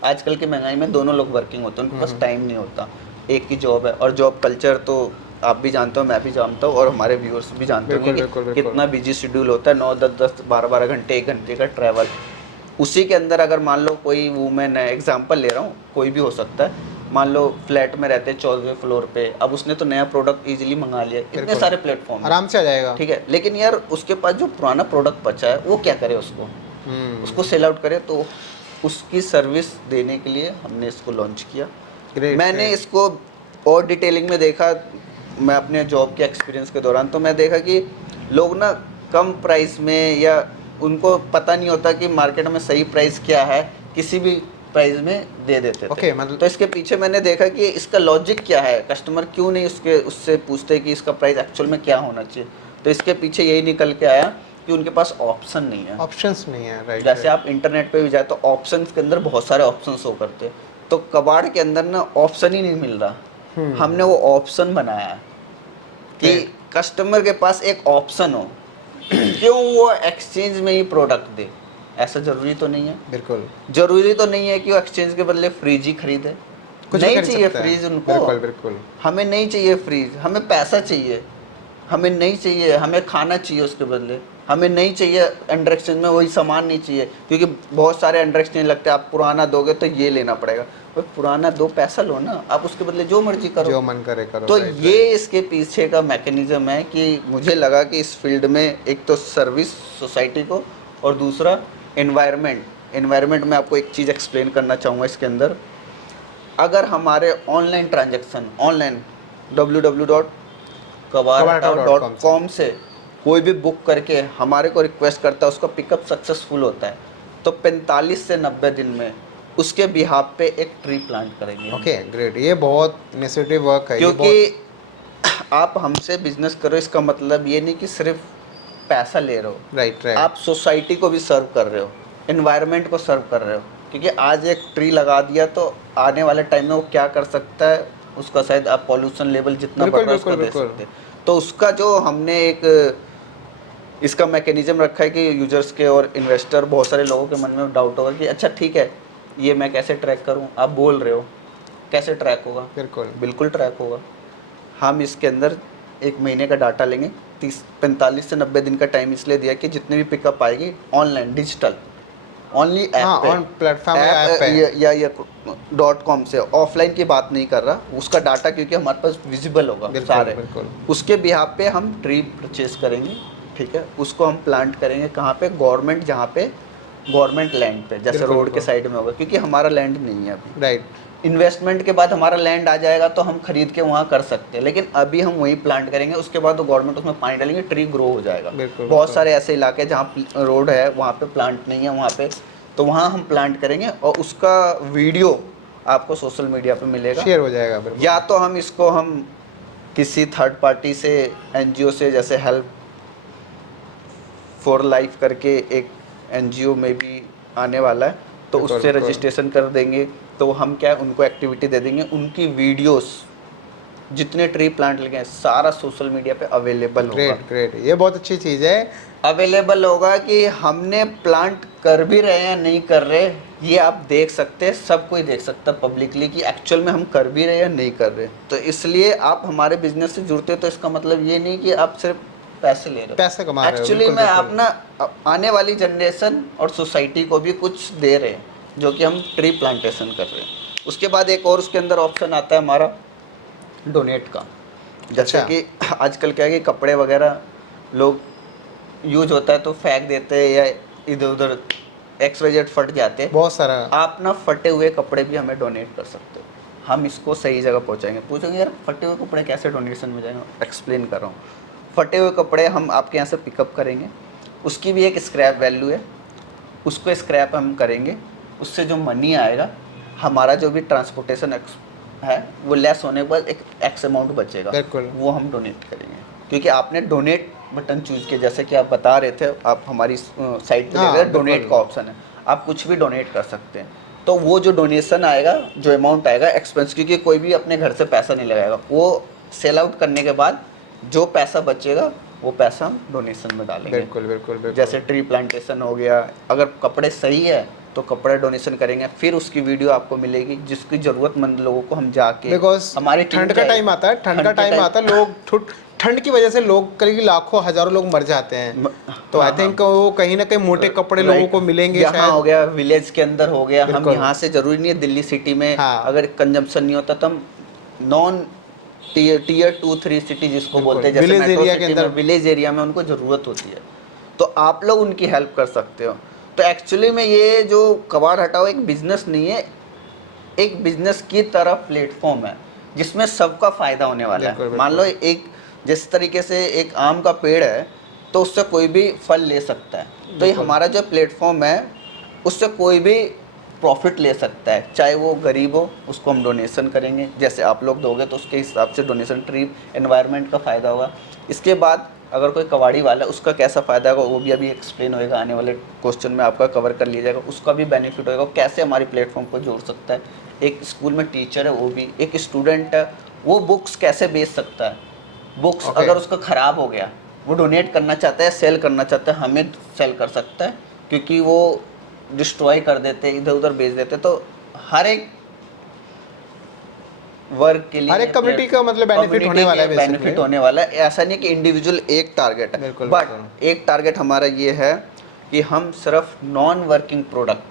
आजकल की महंगाई में दोनों लोग वर्किंग होते हैं, उनके पास टाइम नहीं होता, एक की जॉब है। और जॉब कल्चर तो आप भी जानते हो, मैं भी जानता हूँ, और हमारे व्यूअर्स भी जानते होंगे बिल्कुल, बिल्कुल, कि बिल्कुल। कितना बिजी शेड्यूल होता है, 9, 10, 10, 12, 12 घंटे, 1 घंटे का ट्रैवल। उसी के अंदर अगर मान लो कोई वूमेन है, एग्जांपल ले रहा हूँ, कोई भी हो सकता है, मान लो फ्लैट में रहते हैं 14वें फ्लोर पे, अब उसने तो नया प्रोडक्ट इजीली मंगा लिया, इतने बिल्कुल। सारे प्लेटफॉर्म, आराम से आ जाएगा। ठीक है, लेकिन यार उसके पास जो पुराना प्रोडक्ट बचा है वो क्या करे, उसको सेल आउट करे। तो उसकी सर्विस देने के लिए हमने इसको लॉन्च किया। Great, मैंने great. इसको और डिटेलिंग में देखा, मैं अपने जॉब के एक्सपीरियंस के दौरान, तो मैं देखा कि लोग ना कम प्राइस में, या उनको पता नहीं होता कि मार्केट में सही प्राइस क्या है, किसी भी प्राइस में दे देते थे। Okay, मतलब तो इसके पीछे मैंने देखा कि इसका लॉजिक क्या है, कस्टमर क्यों नहीं उससे पूछते कि इसका प्राइस एक्चुअल में क्या होना चाहिए। तो इसके पीछे यही निकल के आया कि उनके पास ऑप्शन नहीं है। ऑप्शंस नहीं है, राइट। जैसे आप इंटरनेट पे भी जाए तो ऑप्शंस के अंदर बहुत सारे ऑप्शन शो करते हैं, तो कबाड़ के अंदर ना ऑप्शन ही नहीं मिल रहा। हमने वो ऑप्शन बनाया है कि कस्टमर के पास एक ऑप्शन हो, क्यों वो एक्सचेंज में ही प्रोडक्ट दे। ऐसा जरूरी तो नहीं है, बिल्कुल। जरूरी तो नहीं है कि वो एक्सचेंज के बदले फ्रिज ही खरीदे। कुछ भी नहीं खरीद चाहिए सकता है। फ्रिज उनको, बिल्कुल, बिल्कुल। हमें नहीं चाहिए फ्रिज, हमें पैसा चाहिए। हमें नहीं चाहिए, हमें खाना चाहिए उसके बदले। हमें नहीं चाहिए अंडर एक्सचेंज में वही सामान नहीं चाहिए, क्योंकि बहुत सारे अंडर एक्सचेंज लगते हैं, आप पुराना दोगे तो ये लेना पड़ेगा। भाई पुराना दो, पैसा लो ना, आप उसके बदले जो मर्जी करो, जो मन करे करो। तो right, ये right. इसके पीछे का मैकेनिज्म है कि मुझे लगा कि इस फील्ड में एक तो सर्विस सोसाइटी को, और दूसरा एनवायरनमेंट में आपको एक चीज़ एक्सप्लेन करना चाहूँगा इसके अंदर। अगर हमारे ऑनलाइन ट्रांजैक्शन, ऑनलाइन www.kabarhatav.com से कोई भी बुक करके हमारे को रिक्वेस्ट करता है, उसका पिकअप सक्सेसफुल होता है, तो 45 से 90 दिन में उसके बिहाफ पे एक ट्री प्लांट करेंगे। Okay, great. ये बहुत इनिशिएटिव वर्क है। ये क्योंकि बहुत आप हमसे बिजनेस करो, इसका मतलब ये नहीं कि सिर्फ पैसा ले रहे हो, राइट राइट। आप सोसाइटी को भी सर्व कर रहे हो, एनवायरनमेंट को सर्व कर रहे हो। क्योंकि आज एक ट्री लगा दिया तो आने वाले टाइम में वो क्या कर सकता है, उसका शायद आप पॉल्यूशन लेवल जितना बढ़ बिल्कुल रहा है उसको बिल्कुल दे बिल्कुल। सकते हैं। तो उसका जो हमने एक इसका मैकेनिज्म रखा है कि यूजर्स के और इन्वेस्टर बहुत सारे लोगों के मन में डाउट होगा कि अच्छा ठीक है, ये मैं कैसे ट्रैक करूं, आप बोल रहे हो कैसे ट्रैक होगा, बिल्कुल बिल्कुल ट्रैक होगा। हम इसके अंदर एक महीने का डाटा लेंगे, 45 से 90 दिन का टाइम इसलिए दिया कि जितने भी पिकअप आएगी ऑनलाइन डिजिटल, ओनली ऐप हाँ, पे, ऑन प्लेटफॉर्म या ऐप पे। या .com से, ऑफलाइन की बात नहीं कर रहा, उसका डाटा क्योंकि हमारे पास विजिबल होगा बिल्कुल सारे, बिल्कुल। उसके बिहाफ पे हम ट्री परचेज करेंगे, ठीक है, उसको हम प्लांट करेंगे कहाँ पे, गवर्नमेंट, जहाँ पे गवर्नमेंट लैंड पे, जैसे बिल्कुल रोड के बिल्कुल। साइड में होगा, क्योंकि हमारा लैंड नहीं है अभी। राइट। इन्वेस्टमेंट के बाद हमारा लैंड आ जाएगा तो हम खरीद के वहाँ कर सकते हैं, लेकिन अभी हम वहीं प्लांट करेंगे, उसके बाद तो गवर्नमेंट उसमें पानी डालेंगे, ट्री ग्रो हो जाएगा। बिल्कुल बहुत बिल्कुल। सारे ऐसे इलाके हैं जहाँ रोड है वहाँ पे प्लांट नहीं है, वहाँ पे तो वहाँ हम प्लांट करेंगे और उसका वीडियो आपको सोशल मीडिया पे मिलेगा। शेयर हो जाएगा बिल्कुल। या तो हम किसी थर्ड पार्टी से, एनजीओ से, जैसे हेल्प फॉर लाइफ करके एक एनजीओ में भी आने वाला है, तो बिल्कुल, उससे बिल्कुल। रजिस्ट्रेशन कर देंगे। तो हम क्या है, उनको एक्टिविटी दे देंगे, उनकी वीडियोस जितने ट्री प्लांट लगे हैं सारा सोशल मीडिया पे अवेलेबल होगा। ग्रेट ग्रेट, ये बहुत अच्छी चीज़ है। अवेलेबल होगा कि हमने प्लांट कर भी रहे हैं नहीं कर रहे, ये आप देख सकते हैं, सब कोई देख सकता है पब्लिकली कि एक्चुअल में हम कर भी रहे हैं या नहीं कर रहे। तो इसलिए आप हमारे बिजनेस से जुड़ते हो तो इसका मतलब ये नहीं कि आप सिर्फ पैसे ले रहे हो, पैसे कमा रहे हो, एक्चुअली बिल्कुल में आप बिल्कुल। ना आने वाली जनरेशन और सोसाइटी को भी कुछ दे रहे हैं, जो कि हम ट्री प्लांटेशन कर रहे हैं। उसके बाद एक और उसके अंदर ऑप्शन आता है हमारा डोनेट का। जैसे अच्छा। कि आजकल क्या है कि कपड़े वगैरह लोग यूज होता है तो फेंक देते हैं, या इधर उधर XYZ फट जाते हैं। बहुत सारा। आप ना फटे हुए कपड़े भी हमें डोनेट कर सकते हो, हम इसको सही जगह पहुंचाएंगे। पूछोगे यार फटे हुए कपड़े कैसे डोनेशन में जाएंगे, एक्सप्लेन कर रहा हूँ। फटे हुए कपड़े हम आपके यहाँ से पिकअप करेंगे, उसकी भी एक स्क्रैप वैल्यू है, उसको स्क्रैप हम करेंगे, उससे जो मनी आएगा, हमारा जो भी ट्रांसपोर्टेशन है वो लेस होने के बाद एक एक्स अमाउंट बचेगा, बिल्कुल। वो हम डोनेट करेंगे। क्योंकि आपने डोनेट बटन चूज किया, जैसे कि आप बता रहे थे, आप हमारी साइट पे हाँ, देख रहे डोनेट बिल्कुल। का ऑप्शन है, आप कुछ भी डोनेट कर सकते हैं। तो वो जो डोनेशन आएगा, जो अमाउंट आएगा एक्सपेंस, क्योंकि कोई भी अपने घर से पैसा नहीं लगाएगा, वो सेल आउट करने के बाद जो पैसा बचेगा वो पैसा हम डोनेशन में डालेंगे। बिल्कुल बिल्कुल बिल्कुल। जैसे ट्री प्लांटेशन हो गया, अगर कपड़े सही है तो कपड़े डोनेशन करेंगे, फिर उसकी वीडियो आपको मिलेगी, जिसकी ज़रूरतमंद लोगों को हम जाके, बिकॉज हमारी ठंड का टाइम आता है, ठंड का टाइम आता है, लोग ठंड की वजह से लोग करीब लाखों हजारों लोग मर जाते हैं। तो आई थिंक वो कहीं ना कहीं मोटे कपड़े लोगों को मिलेंगे यहाँ हो शायद। गया, विलेज के अंदर हो गया, हम बिल्कुल। यहाँ से ज़रूरी नहीं है दिल्ली सिटी में, हाँ। अगर कंजम्पशन नहीं होता तो हम नॉन टीयर 2-3 सिटी जिसको बिल्कुल, बोलते हैं, जैसे विलेज मेट्रो एरिया के सिटी में, अंदर। विलेज एरिया में उनको ज़रूरत होती है, तो आप लोग उनकी हेल्प कर सकते हो। तो एक्चुअली में ये जो कबाड़ हटाओ एक बिजनेस नहीं है, एक बिजनेस की तरह प्लेटफॉर्म है जिसमें सबका फ़ायदा होने वाला बिल्कुल है। मान लो बिल्कुल। एक, जिस तरीके से एक आम का पेड़ है तो उससे कोई भी फल ले सकता है, तो ये बिल्कुल। हमारा जो प्लेटफॉर्म है उससे कोई भी प्रॉफिट ले सकता है, चाहे वो गरीब हो, उसको हम डोनेशन करेंगे, जैसे आप लोग दोगे तो उसके हिसाब से डोनेशन, ट्री एनवायरनमेंट का फ़ायदा होगा। इसके बाद अगर कोई कबाड़ी वाला है उसका कैसा फ़ायदा होगा वो भी अभी एक्सप्लेन होएगा, आने वाले क्वेश्चन में आपका कवर कर लिया जाएगा, उसका भी बेनिफिट होएगा, कैसे हमारी प्लेटफॉर्म को जोड़ सकता है। एक स्कूल में टीचर है, वो भी एक स्टूडेंट है, वो बुक्स कैसे बेच सकता है, बुक्स Okay. अगर उसका ख़राब हो गया, वो डोनेट करना चाहता है, सेल करना चाहता है, हमें सेल कर सकता है, क्योंकि वो डिस्ट्रॉय कर देते, इधर उधर बेच देते। तो हर एक वर्ग के लिए, हर एक कम्युनिटी का मतलब बेनिफिट होने वाला है बेनिफिट बेसिकली। होने वाला है। ऐसा नहीं कि इंडिविजुअल एक टारगेट है, बिल्कुल, बट बिल्कुल। एक टारगेट हमारा ये है कि हम सिर्फ नॉन वर्किंग प्रोडक्ट,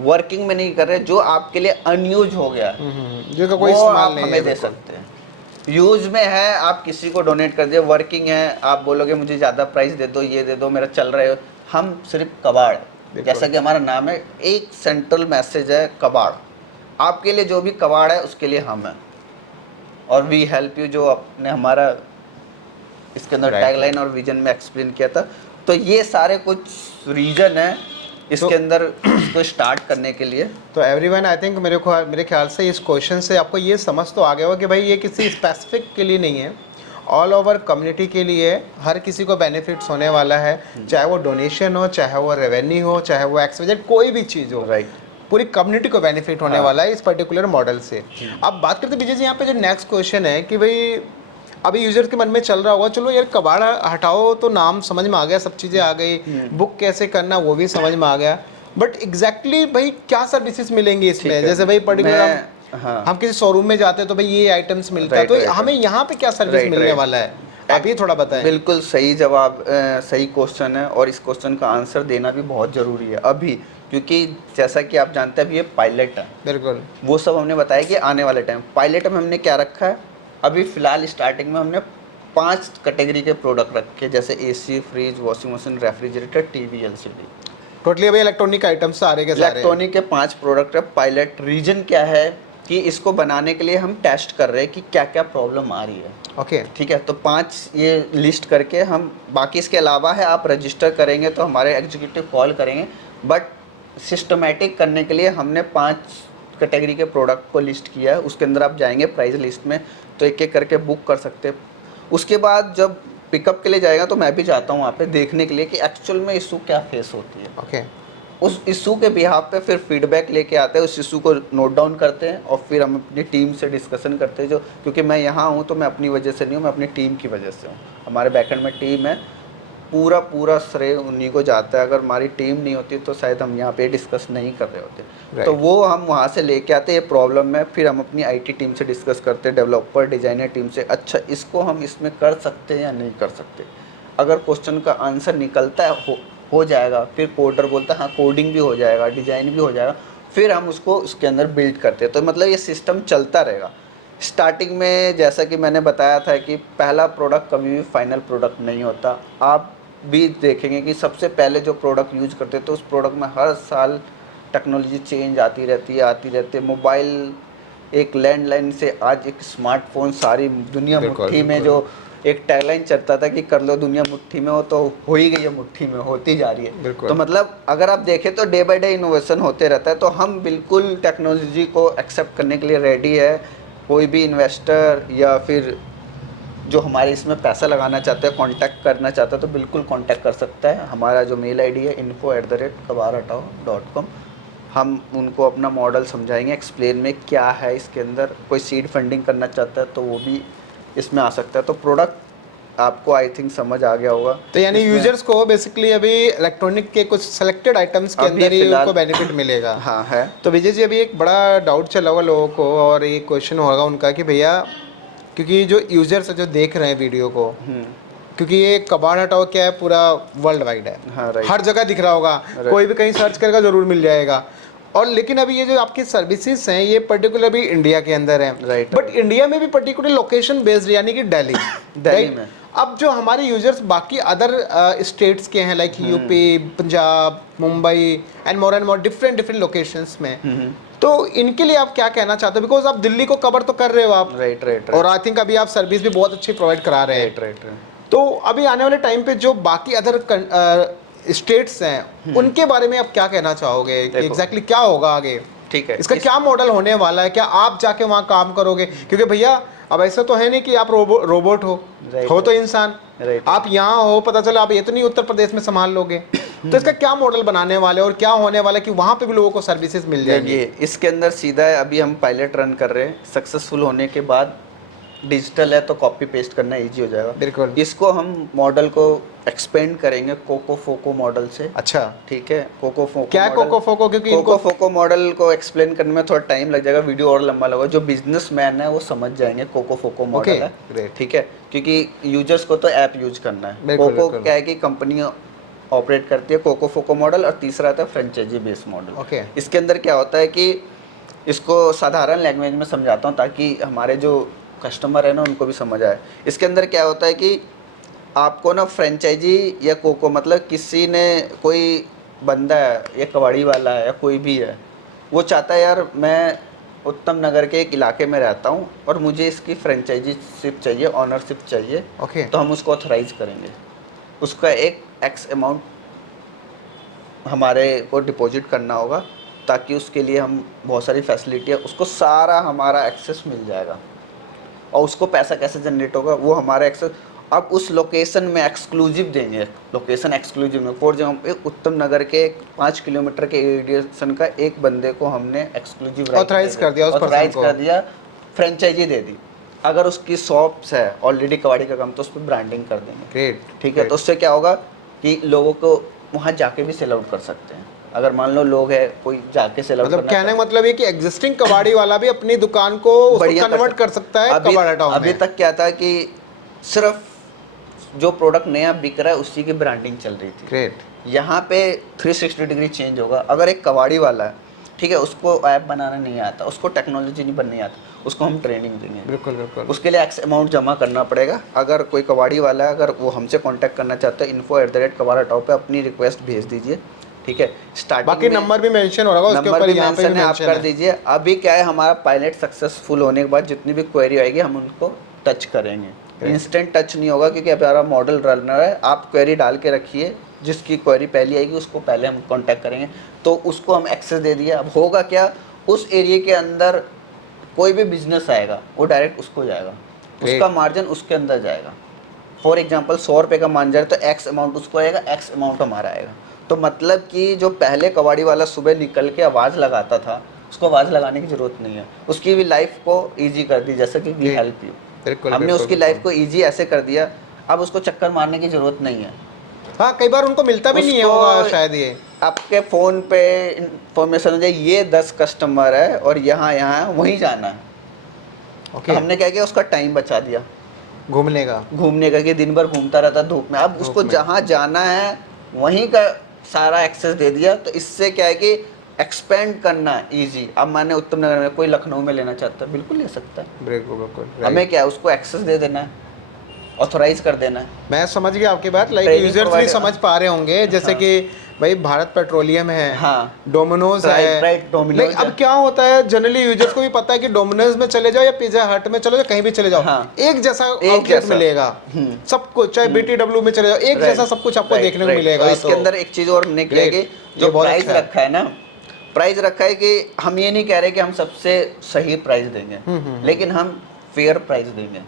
वर्किंग में नहीं कर रहे, जो आपके लिए अनयूज हो गया जो का कोई वो इस्तेमाल आप नहीं है हमें दे बिल्कुल। सकते हैं। यूज में है आप किसी को डोनेट कर दिए, वर्किंग है आप बोलोगे मुझे ज़्यादा प्राइस दे दो, ये दे दो, मेरा चल रहा है, हम सिर्फ कबाड़, बिल्कुल। जैसा कि हमारा नाम है, एक सेंट्रल मैसेज है कबाड़, आपके लिए जो भी कबाड़ है उसके लिए हम हैं, और वी हेल्प यू, जो आपने हमारा इसके अंदर Right, टैगलाइन और विजन में एक्सप्लेन किया था। तो ये सारे कुछ रीजन है इसके अंदर इसको स्टार्ट करने के लिए। तो एवरीवन आई थिंक मेरे ख्याल से इस क्वेश्चन से आपको ये समझ तो आ गया होगा कि भाई ये किसी स्पेसिफिक के लिए नहीं है, ऑल ओवर कम्युनिटी के लिए, हर किसी को बेनिफिट्स होने वाला है, चाहे वो डोनेशन हो, चाहे वो रेवेन्यू हो, चाहे वो एक्सवाइजेड कोई भी चीज़ हो, राइट। पूरी कम्युनिटी को बेनिफिट होने वाला है इस पर्टिकुलर मॉडल से। अब बात करते विजय जी यहाँ पे जो नेक्स्ट क्वेश्चन है कि भाई अभी यूजर के मन में चल रहा होगा, चलो यार कबाड़ हटाओ तो नाम समझ में आ गया, सब चीज़ें आ गई, बुक कैसे करना वो भी समझ में आ गया, बट एग्जैक्टली भाई क्या सर्विसेज मिलेंगी इसमें? जैसे भाई पर्टिकुलर हम किसी शोरूम में जाते हैं तो भाई ये आइटम्स मिलता है, तो हमें यहाँ पे क्या सर्विस मिलने वाला है, आप ये थोड़ा बताएं। बिल्कुल सही जवाब, सही क्वेश्चन है और इस क्वेश्चन का आंसर देना भी बहुत ज़रूरी है अभी, क्योंकि जैसा कि आप जानते हैं अभी ये पायलट है। बिल्कुल, वो सब हमने बताया कि आने वाले टाइम पायलट में हमने क्या रखा है। अभी फ़िलहाल स्टार्टिंग में हमने 5 कैटेगरी के प्रोडक्ट रखे, जैसे AC, fridge, washing machine, refrigerator, TV, LCD. Totally अभी इलेक्ट्रॉनिक आइटम्स आ रहे हैं सारे। इलेक्ट्रॉनिक के 5 प्रोडक्ट है। पायलट रीजन क्या है कि इसको बनाने के लिए हम टेस्ट कर रहे हैं कि क्या क्या प्रॉब्लम आ रही है। ओके, ठीक है, तो 5 ये लिस्ट करके हम, बाकी इसके अलावा है आप रजिस्टर करेंगे तो हमारे एग्जीक्यूटिव कॉल करेंगे, बट सिस्टमेटिक करने के लिए हमने 5 कैटेगरी के प्रोडक्ट को लिस्ट किया है। उसके अंदर आप जाएंगे प्राइस लिस्ट में तो एक एक करके बुक कर सकते हैं। उसके बाद जब पिकअप के लिए जाएगा तो मैं भी जाता हूँ वहाँ पे देखने के लिए कि एक्चुअल में इशू क्या फेस होती है। ओके, उस इशू के बिहाफ पे फिर फीडबैक लेके आते हैं, उस इशू को नोट डाउन करते हैं और फिर हम अपनी टीम से डिस्कशन करते हैं। जो क्योंकि मैं यहाँ हूँ तो मैं अपनी वजह से नहीं हूँ, मैं अपनी टीम की वजह से हूँ। हमारे बैकएंड में टीम है, पूरा श्रेय उन्हीं को जाता है। अगर हमारी टीम नहीं होती तो शायद हम यहाँ पे डिस्कस नहीं कर रहे होते। तो वो हम वहाँ से लेके आते हैं ये प्रॉब्लम है, फिर हम अपनी आईटी टीम से डिस्कस करते हैं, डेवलपर डिज़ाइनर टीम से, अच्छा इसको हम इसमें कर सकते हैं या नहीं कर सकते। अगर क्वेश्चन का आंसर निकलता है हो जाएगा, फिर कोडर बोलता है हाँ कोडिंग भी हो जाएगा, डिज़ाइन भी हो जाएगा, फिर हम उसको उसके अंदर बिल्ड करते हैं। तो मतलब ये सिस्टम चलता रहेगा। स्टार्टिंग में जैसा कि मैंने बताया था कि पहला प्रोडक्ट कभी भी फाइनल प्रोडक्ट नहीं होता। आप भी देखेंगे कि सबसे पहले जो प्रोडक्ट यूज करते थे उस प्रोडक्ट में हर साल टेक्नोलॉजी चेंज आती रहती है। मोबाइल एक लैंडलाइन से आज एक स्मार्टफोन, सारी दुनिया मुट्ठी में, जो एक टैगलाइन चलता था कि कर लो दुनिया मुट्ठी में, हो तो हो ही गई है, मुट्ठी में होती जा रही है। तो मतलब अगर आप देखें तो डे बाय डे इनोवेशन होते रहता है। तो हम बिल्कुल टेक्नोलॉजी को एक्सेप्ट करने के लिए रेडी है। कोई भी इन्वेस्टर या फिर जो हमारे इसमें पैसा लगाना चाहता है, कांटेक्ट करना चाहता है, तो बिल्कुल कांटेक्ट कर सकता है। हमारा जो मेल आईडी है info@kabarhataओ.com। हम उनको अपना मॉडल समझाएंगे, एक्सप्लेन में क्या है इसके अंदर। कोई सीड फंडिंग करना चाहता है तो वो भी इसमें आ सकता है। तो प्रोडक्ट आपको आई थिंक समझ आ गया होगा। तो यानी यूजर्स को बेसिकली अभी इलेक्ट्रॉनिक के कुछ सेलेक्टेड आइटम्स के अंदर ही उनको बेनिफिट मिलेगा। हाँ है। तो विजय जी अभी एक बड़ा डाउट चला होगा लोगों को और ये क्वेश्चन होगा उनका कि भैया, क्योंकि जो यूजर्स जो देख रहे हैं वीडियो को, क्योंकि ये कबाड़ हटाओ क्या है, पूरा वर्ल्ड वाइड है। हाँ, हर जगह दिख रहा होगा, कोई भी कहीं सर्च करेगा जरूर मिल जाएगा। और लेकिन अभी ये जो आपकी सर्विसेज हैं ये पर्टिकुलर भी इंडिया के अंदर है, बट इंडिया में भी पर्टिकुलर लोकेशन बेस्ड, यानी कि दिल्ली में। अब जो हमारे यूजर्स बाकी अदर स्टेट्स के हैं, like UP, Punjab, Mumbai and more different locations में, तो इनके लिए आप क्या कहना चाहते हो? बिकॉज आप दिल्ली को कवर तो कर रहे हो आप, राइट। और आई थिंक अभी आप सर्विस भी बहुत अच्छी प्रोवाइड करा रहे हैं। राइट। तो अभी आने वाले टाइम पे जो बाकी अदर स्टेट्स हैं उनके बारे में आप क्या कहना चाहोगे कि एग्जैक्टली क्या होगा आगे? ठीक है, इसका क्या मॉडल होने वाला है? क्या आप जाके वहाँ काम करोगे? क्योंकि भैया अब ऐसा तो है नहीं कि आप रोबोट हो तो इंसान, आप यहाँ हो, पता चला आप ये तो नहीं उत्तर प्रदेश में संभाल लोगे। तो इसका क्या मॉडल बनाने वाले और क्या होने वाला है कि वहाँ पे भी लोगों को सर्विसेज मिल जाएंगी? इसके अंदर सीधा है, अभी हम पायलट रन कर रहे हैं। सक्सेसफुल होने के बाद डिजिटल है तो कॉपी पेस्ट करना इजी हो जाएगा। बिल्कुल। इसको हम मॉडल को एक्सपेंड करेंगे कोको फोको मॉडल से। अच्छा, ठीक है। कोको फोको क्या कोको फोको? क्योंकि कोको फोको मॉडल को एक्सप्लेन करने में थोड़ा टाइम लग जाएगा, वीडियो और लंबा लगेगा। जो बिजनेसमैन है वो समझ जाएंगे कोको फोको मॉडल है। ठीक है, क्योंकि यूजर्स को तो ऐप यूज करना है। कोको क्या है कि कंपनी ऑपरेट करती है, कोको फोको मॉडल। और तीसरा आता है फ्रेंचाइजी बेस्ड मॉडल। इसके अंदर क्या होता है कि इसको साधारण लैंग्वेज में समझाता हूँ ताकि हमारे जो कस्टमर है ना उनको भी समझ आए। इसके अंदर क्या होता है कि आपको ना फ्रेंचाइजी या कोको, मतलब किसी ने, कोई बंदा है या कबाड़ी वाला है या कोई भी है, वो चाहता है यार मैं उत्तम नगर के एक इलाके में रहता हूँ और मुझे इसकी फ्रेंचाइजीशिप चाहिए, ऑनरशिप चाहिए। तो हम उसको ऑथराइज करेंगे। उसका एक एक्स अमाउंट हमारे को डिपॉजिट करना होगा, ताकि उसके लिए हम बहुत सारी फैसिलिटी है, उसको सारा हमारा एक्सेस मिल जाएगा। और उसको पैसा कैसे जनरेट होगा, वो हमारा एक्सेस अब उस लोकेशन में एक्सक्लूसिव देंगे। लोकेशन एक्सक्लूसिव में फॉर एग्जाम्पल उत्तम नगर के 5 किलोमीटर के एरिएशन का एक बंदे को हमने एक्सक्लूसिव Authorize कर दिया उस person ऑथराइज को। कर दिया, फ्रेंचाइजी दे दी। अगर उसकी शॉप्स है ऑलरेडी कबाड़ी का काम, तो उस पर ब्रांडिंग कर देंगे। ग्रेट, ठीक है, तो उससे क्या होगा कि लोगों को वहाँ जाके भी सेल आउट कर सकते हैं। अगर मान लो लोग है कोई जाके सेल आउट मतलब कहने का मतलब ये कि एग्जिस्टिंग कबाड़ी वाला भी अपनी दुकान को उसको बढ़िया कन्वर्ट कर सकता है अभी कबाड़ा टाउन अभी में। तक क्या था कि सिर्फ जो प्रोडक्ट नया बिक रहा है उसी की ब्रांडिंग चल रही थी। ग्रेट। यहाँ पे 360 डिग्री चेंज होगा। अगर एक कबाड़ी वाला है, ठीक है, उसको ऐप बनाना नहीं आता, उसको टेक्नोलॉजी नहीं बननी आता, उसको हम ट्रेनिंग देंगे। बिल्कुल बिल्कुल। उसके लिए एक्स अमाउंट जमा करना पड़ेगा। अगर कोई कबाड़ी वाला है, अगर वो हमसे कांटेक्ट करना चाहता है, info@kabadataop पे अपनी रिक्वेस्ट भेज दीजिए। ठीक है, स्टार्टिंग बाकी में नंबर भी मेंशन हो रहा होगा उसके नंबर ऊपर, भी यहाँ पे मेंशन भी है, आप मेंशन कर है। दीजिए। अभी क्या है, हमारा पायलट सक्सेसफुल होने के बाद जितनी भी क्वेरी आएगी हम उनको टच करेंगे। इंस्टेंट टच नहीं होगा, क्योंकि हमारा मॉडल रन रहा है। आप क्वेरी डाल के रखिए, जिसकी क्वेरी पहली आएगी उसको पहले हम कांटेक्ट करेंगे, तो उसको हम एक्सेस दे दिए। अब होगा क्या, उस एरिया के अंदर कोई भी बिजनेस आएगा वो डायरेक्ट उसको जाएगा, उसका मार्जिन उसके अंदर जाएगा। फॉर एग्जांपल 100 रुपये का मान जाए तो एक्स अमाउंट उसको आएगा, एक्स अमाउंट हमारा आएगा। तो मतलब कि जो पहले कबाड़ी वाला सुबह निकल के आवाज़ लगाता था, उसको आवाज़ लगाने की ज़रूरत नहीं है। उसकी भी लाइफ को ईजी कर दी, जैसे कि वी हेल्प यू। बिल्कुल हमने बिल्कुल, उसकी लाइफ को ईजी ऐसे कर दिया, अब उसको चक्कर मारने की ज़रूरत नहीं है। हाँ, कई बार उनको मिलता भी नहीं है उसको होगा शायद ये। आपके फ़ोन पे इंफॉर्मेशन हो जाए, ये 10 कस्टमर है और यहाँ यहाँ है, वहीं जाना है। ओके। हमने क्या किया, उसका टाइम बचा दिया घूमने का। घूमने का, कि दिन भर घूमता रहता धूप में। अब उसको में। जहाँ जाना है वहीं का सारा एक्सेस दे दिया। तो इससे क्या है कि एक्सपेंड करना इजी। अब मैंने उत्तम नगर में, कोई लखनऊ में लेना चाहता है, बिल्कुल ले सकता है। बिल्कुल बिल्कुल। हमें क्या है, उसको एक्सेस दे देना है, ऑथोराइज कर देना है। मैं समझ गया आपकी बात। लाइक Training यूजर्स भी provide- समझ पा रहे होंगे, जैसे हाँ। कि भाई भारत पेट्रोलियम है, हाँ। डोमिनोज Right, है। right, Domino's लेकिन अब है। क्या होता है, जनरली यूजर्स को भी पता है कि डोमिनोज में चले जाओ या पिज्जा हट में चले जाओ, कहीं भी चले जाओ, हाँ। एक जैसा एक आउटलेट जैसा। मिलेगा। सब कुछ, चाहे BTW में चले जाओ, एक Right, जैसा सब कुछ आपको right, देखने को right। मिलेगा। और इसके तो अंदर एक चीज़ और हमने किया कि Great, जो ये बहुत प्राइस अच्छा है। रखा है ना, प्राइस रखा है कि हम ये नहीं कह रहे कि हम सबसे सही प्राइस देंगे, लेकिन हम फेयर प्राइस देंगे।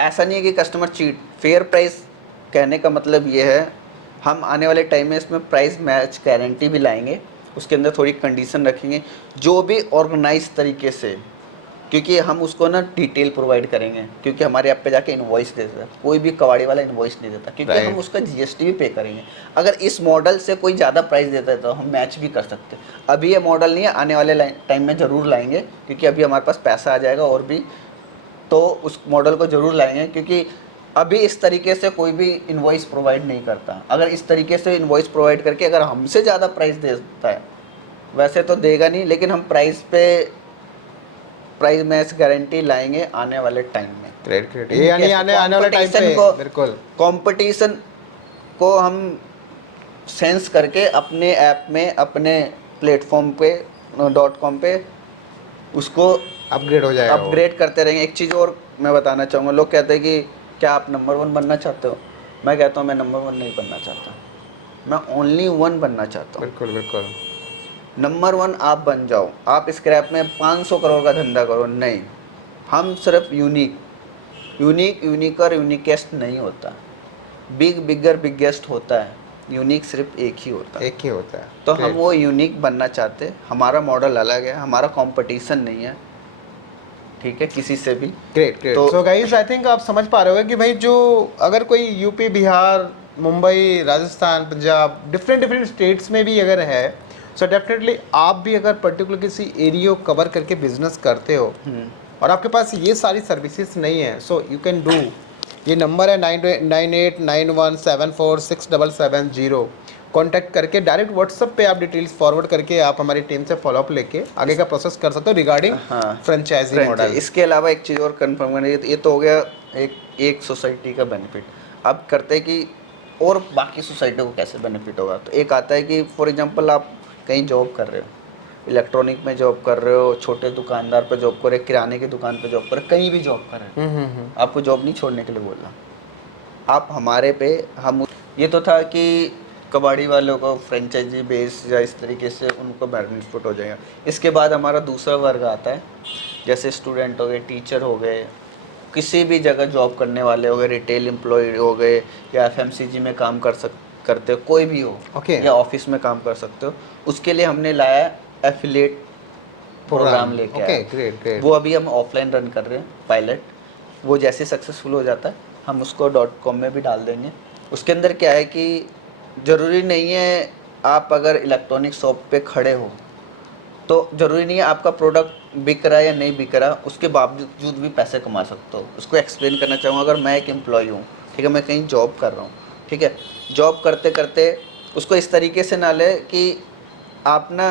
ऐसा नहीं है कि कस्टमर चीट। फेयर प्राइस कहने का मतलब ये है, हम आने वाले टाइम में इसमें प्राइस मैच गारंटी भी लाएंगे। उसके अंदर थोड़ी कंडीशन रखेंगे, जो भी ऑर्गेनाइज तरीके से, क्योंकि हम उसको ना डिटेल प्रोवाइड करेंगे। क्योंकि हमारे ऐप पे जाके इनवॉइस देता है, कोई भी कबाड़ी वाला इनवॉइस नहीं देता, क्योंकि हम उसका GST भी पे करेंगे। अगर इस मॉडल से कोई ज़्यादा प्राइस देता है तो हम मैच भी कर सकते हैं। अभी ये मॉडल नहीं है, आने वाले टाइम में ज़रूर लाएंगे, क्योंकि अभी हमारे पास पैसा आ जाएगा और भी, तो उस मॉडल को ज़रूर लाएंगे। क्योंकि अभी इस तरीके से कोई भी इनवॉइस प्रोवाइड नहीं करता। अगर इस तरीके से इनवॉइस प्रोवाइड करके अगर हमसे ज़्यादा प्राइस देता है, वैसे तो देगा नहीं, लेकिन हम प्राइस मैच गारंटी लाएंगे आने वाले टाइम में। Great great. ये यानी आने वाले टाइम पे बिल्कुल कंपटीशन को हम सेंस करके अपने ऐप में, अपने प्लेटफॉर्म पे .com पे उसको अपग्रेड हो जाएगा वो। अपग्रेड करते रहेंगे। एक चीज़ और मैं बताना चाहूँगा, लोग कहते हैं कि क्या आप नंबर 1 बनना चाहते हो? मैं कहता हूँ मैं नंबर 1 नहीं बनना चाहता, मैं ओनली 1 बनना चाहता हूँ। बिल्कुल बिल्कुल। नंबर 1 आप बन जाओ, आप स्क्रैप में 500 करोड़ का धंधा करो, नहीं। हम सिर्फ यूनिक और यूनिकेस्ट नहीं होता, बिगर बिगेस्ट होता है, यूनिक सिर्फ एक ही होता है। एक ही होता है। तो हम वो यूनिक बनना चाहते। हमारा मॉडल अलग है, हमारा कंपटीशन नहीं है, ठीक है, किसी से भी। Great great. So guys, I think आप समझ पा रहे होगे कि भाई जो अगर कोई UP, Bihar, Mumbai, Rajasthan, Punjab, different states में भी अगर है, सो डेफिनेटली आप भी अगर पर्टिकुलर किसी एरिया को कवर करके बिजनेस करते हो और आपके पास ये सारी सर्विसेज नहीं है, सो यू कैन डू। ये नंबर है 9891746770। कॉन्टैक्ट करके डायरेक्ट व्हाट्सएप पे आप डिटेल्स फॉरवर्ड करके आप हमारी टीम से फॉलोअप लेके आगे का प्रोसेस कर सकते हो रिगार्डिंग फ्रेंचाइजी मॉडल। इसके अलावा एक चीज़ और कंफर्म करनी है, ये तो हो गया एक सोसाइटी का बेनिफिट। अब करते हैं कि और बाकी सोसाइटी को कैसे बेनिफिट होगा। तो एक आता है कि फॉर एग्जांपल आप कहीं जॉब कर रहे हो, इलेक्ट्रॉनिक में जॉब कर रहे हो, छोटे दुकानदार पे जॉब कर रहे हो, किराने की दुकान पे जॉब कर रहे हो, कहीं भी जॉब कर रहे हो, आपको जॉब नहीं छोड़ने के लिए बोला। आप हमारे पे, हम ये तो था कि कबाड़ी वालों को फ्रेंचाइजी बेस या इस तरीके से उनको बेनिफिट हो जाएगा। इसके बाद हमारा दूसरा वर्ग आता है, जैसे स्टूडेंट हो गए, टीचर हो गए, किसी भी जगह जॉब करने वाले हो गए, रिटेल एम्प्लॉय हो गए, या एफएमसीजी में काम करते हो, कोई भी हो, Okay. या ऑफिस में काम कर सकते हो, उसके लिए हमने लाया एफिलिएट प्रोग्राम लेके ओके, आया। Great great. वो अभी हम ऑफलाइन रन कर रहे हैं पायलट। वो जैसे सक्सेसफुल हो जाता है हम उसको .com में भी डाल देंगे। उसके अंदर क्या है कि ज़रूरी नहीं है आप अगर इलेक्ट्रॉनिक शॉप पे खड़े हो तो ज़रूरी नहीं है आपका प्रोडक्ट बिक रहा है या नहीं बिक रहा, उसके बावजूद भी पैसे कमा सकते हो। उसको एक्सप्लेन करना चाहूँगा। अगर मैं एक एम्प्लॉय हूँ, ठीक है, मैं कहीं जॉब कर रहा हूँ, ठीक है, जॉब करते करते उसको इस तरीके से ना ले कि आप ना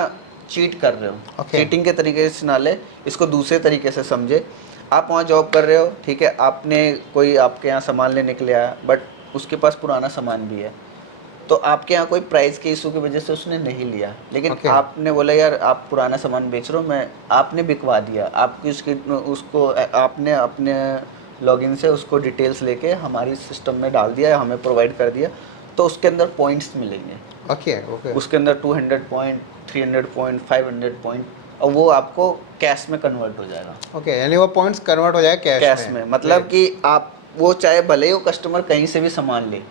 चीट कर रहे हो, Okay. चीटिंग के तरीके से ना ले, इसको दूसरे तरीके से समझे। आप वहाँ जॉब कर रहे हो, ठीक है, आपने कोई आपके यहाँ सामान लेने के लिए आया, बट उसके पास पुराना सामान भी है, तो आपके यहाँ कोई प्राइस के इशू की वजह से उसने नहीं लिया, लेकिन Okay. आपने बोला यार आप पुराना सामान बेच रहे हो, मैं आपने बिकवा दिया, आपकी उसको आपने अपने लॉगिन से उसको डिटेल्स लेके हमारी सिस्टम में डाल दिया, हमें प्रोवाइड कर दिया, तो उसके अंदर पॉइंट्स मिलेंगे। ओके ओके उसके अंदर 200 पॉइंट, 300 पॉइंट, 500 पॉइंट, और वो आपको कैश में कन्वर्ट हो जाएगा। ओके, यानी वो पॉइंट्स कन्वर्ट हो जाए कैश में मतलब कि आप वो चाहे भले ही वो कस्टमर कहीं से भी सामान ले,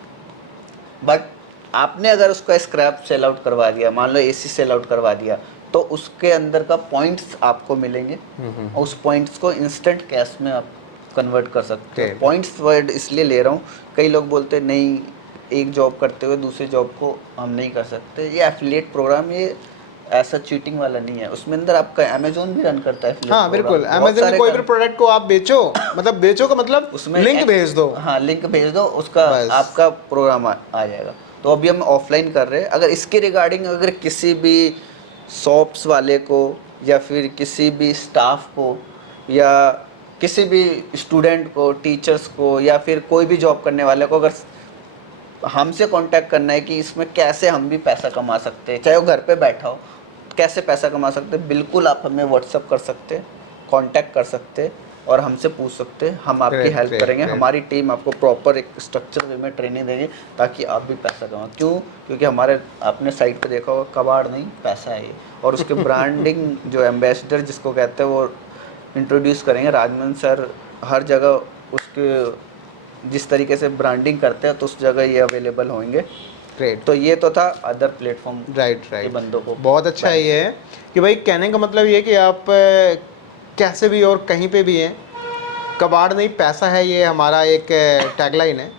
बट आपने अगर उसका स्क्रैप सेल आउट करवा दिया, मान लो एसी सेल आउट करवा दिया, तो उसके अंदर का पॉइंट्स आपको मिलेंगे और उस पॉइंट्स को इंस्टेंट कैश में आप कन्वर्ट कर सकते हो। Great. पॉइंट्स वर्ड इसलिए ले रहा हूँ, कई लोग बोलते हैं नहीं एक जॉब करते हुए दूसरी जॉब को हम नहीं कर सकते। ये एफिलिएट प्रोग्राम ये ऐसा चीटिंग वाला नहीं है, उसमें अंदर आपका अमेजोन भी रन करता है affiliate हाँ program। बिल्कुल, बहुत अमेजन सारे कोई भी प्रोडक्ट को आप बेचो, मतलब बेचो का मतलब उसमें लिंक भेज दो। हाँ लिंक भेज दो, उसका बस। आपका प्रोग्राम आ जाएगा। तो अभी हम ऑफलाइन कर रहे हैं। अगर इसके रिगार्डिंग अगर किसी भी शॉप्स वाले को या फिर किसी भी स्टाफ को या किसी भी स्टूडेंट को, टीचर्स को, या फिर कोई भी जॉब करने वाले को अगर हमसे कांटेक्ट करना है कि इसमें कैसे हम भी पैसा कमा सकते हैं, चाहे वो घर पे बैठा हो, कैसे पैसा कमा सकते हैं, बिल्कुल आप हमें व्हाट्सअप कर सकते हैं, कांटेक्ट कर सकते हैं और हमसे पूछ सकते हैं। हम आपकी Great, हेल्प great, करेंगे। great. हमारी टीम आपको प्रॉपर एक स्ट्रक्चर वे में ट्रेनिंग देगी ताकि आप भी पैसा कमाओ। क्यों? क्योंकि हमारे आपने साइट पे देखा होगा, कबाड़ नहीं पैसा है ये। और उसके ब्रांडिंग जो एम्बेसडर जिसको कहते हैं वो इंट्रोड्यूस करेंगे राजमन सर। हर जगह उसके जिस तरीके से ब्रांडिंग करते हैं तो उस जगह ये अवेलेबल होंगे। ग्रेट। तो ये तो था अदर प्लेटफॉर्म राइट के राइट, बंदों को। बहुत अच्छा ये है कि भाई कहने का मतलब ये है कि आप कैसे भी और कहीं पे भी हैं, कबाड़ नहीं पैसा है, ये हमारा एक टैगलाइन है।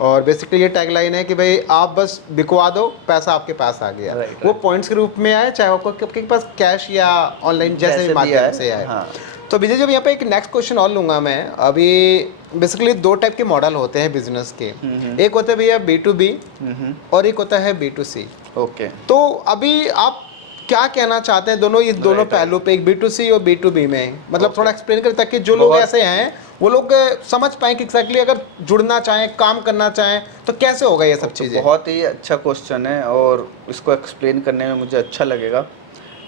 और बेसिकली ये टैगलाइन है कि भाई आप बस बिकवा दो, पैसा आपके पास आ गया। Right, वो right. पॉइंट्स के रूप में आए, चाहे आपके पास कैश या ऑनलाइन जैसे भी माध्यम से आए। हाँ। तो विजय जब यहाँ पे एक नेक्स्ट क्वेश्चन और लूँगा मैं। अभी बेसिकली दो टाइप के मॉडल होते हैं बिजनेस के। एक होता है भैया B2B और एक होता है B2C। ओके। तो अभी आप क्या कहना चाहते हैं दोनों इस दोनों पहलू पे, एक B2C और B2B में, मतलब थोड़ा एक्सप्लेन करें ताकि जो लोग ऐसे हैं वो लोग समझ पाएं कि एक्जैक्टली अगर जुड़ना चाहें, काम करना चाहें तो कैसे होगा ये सब चीज़ें। बहुत ही अच्छा क्वेश्चन है और इसको एक्सप्लेन करने में मुझे अच्छा लगेगा।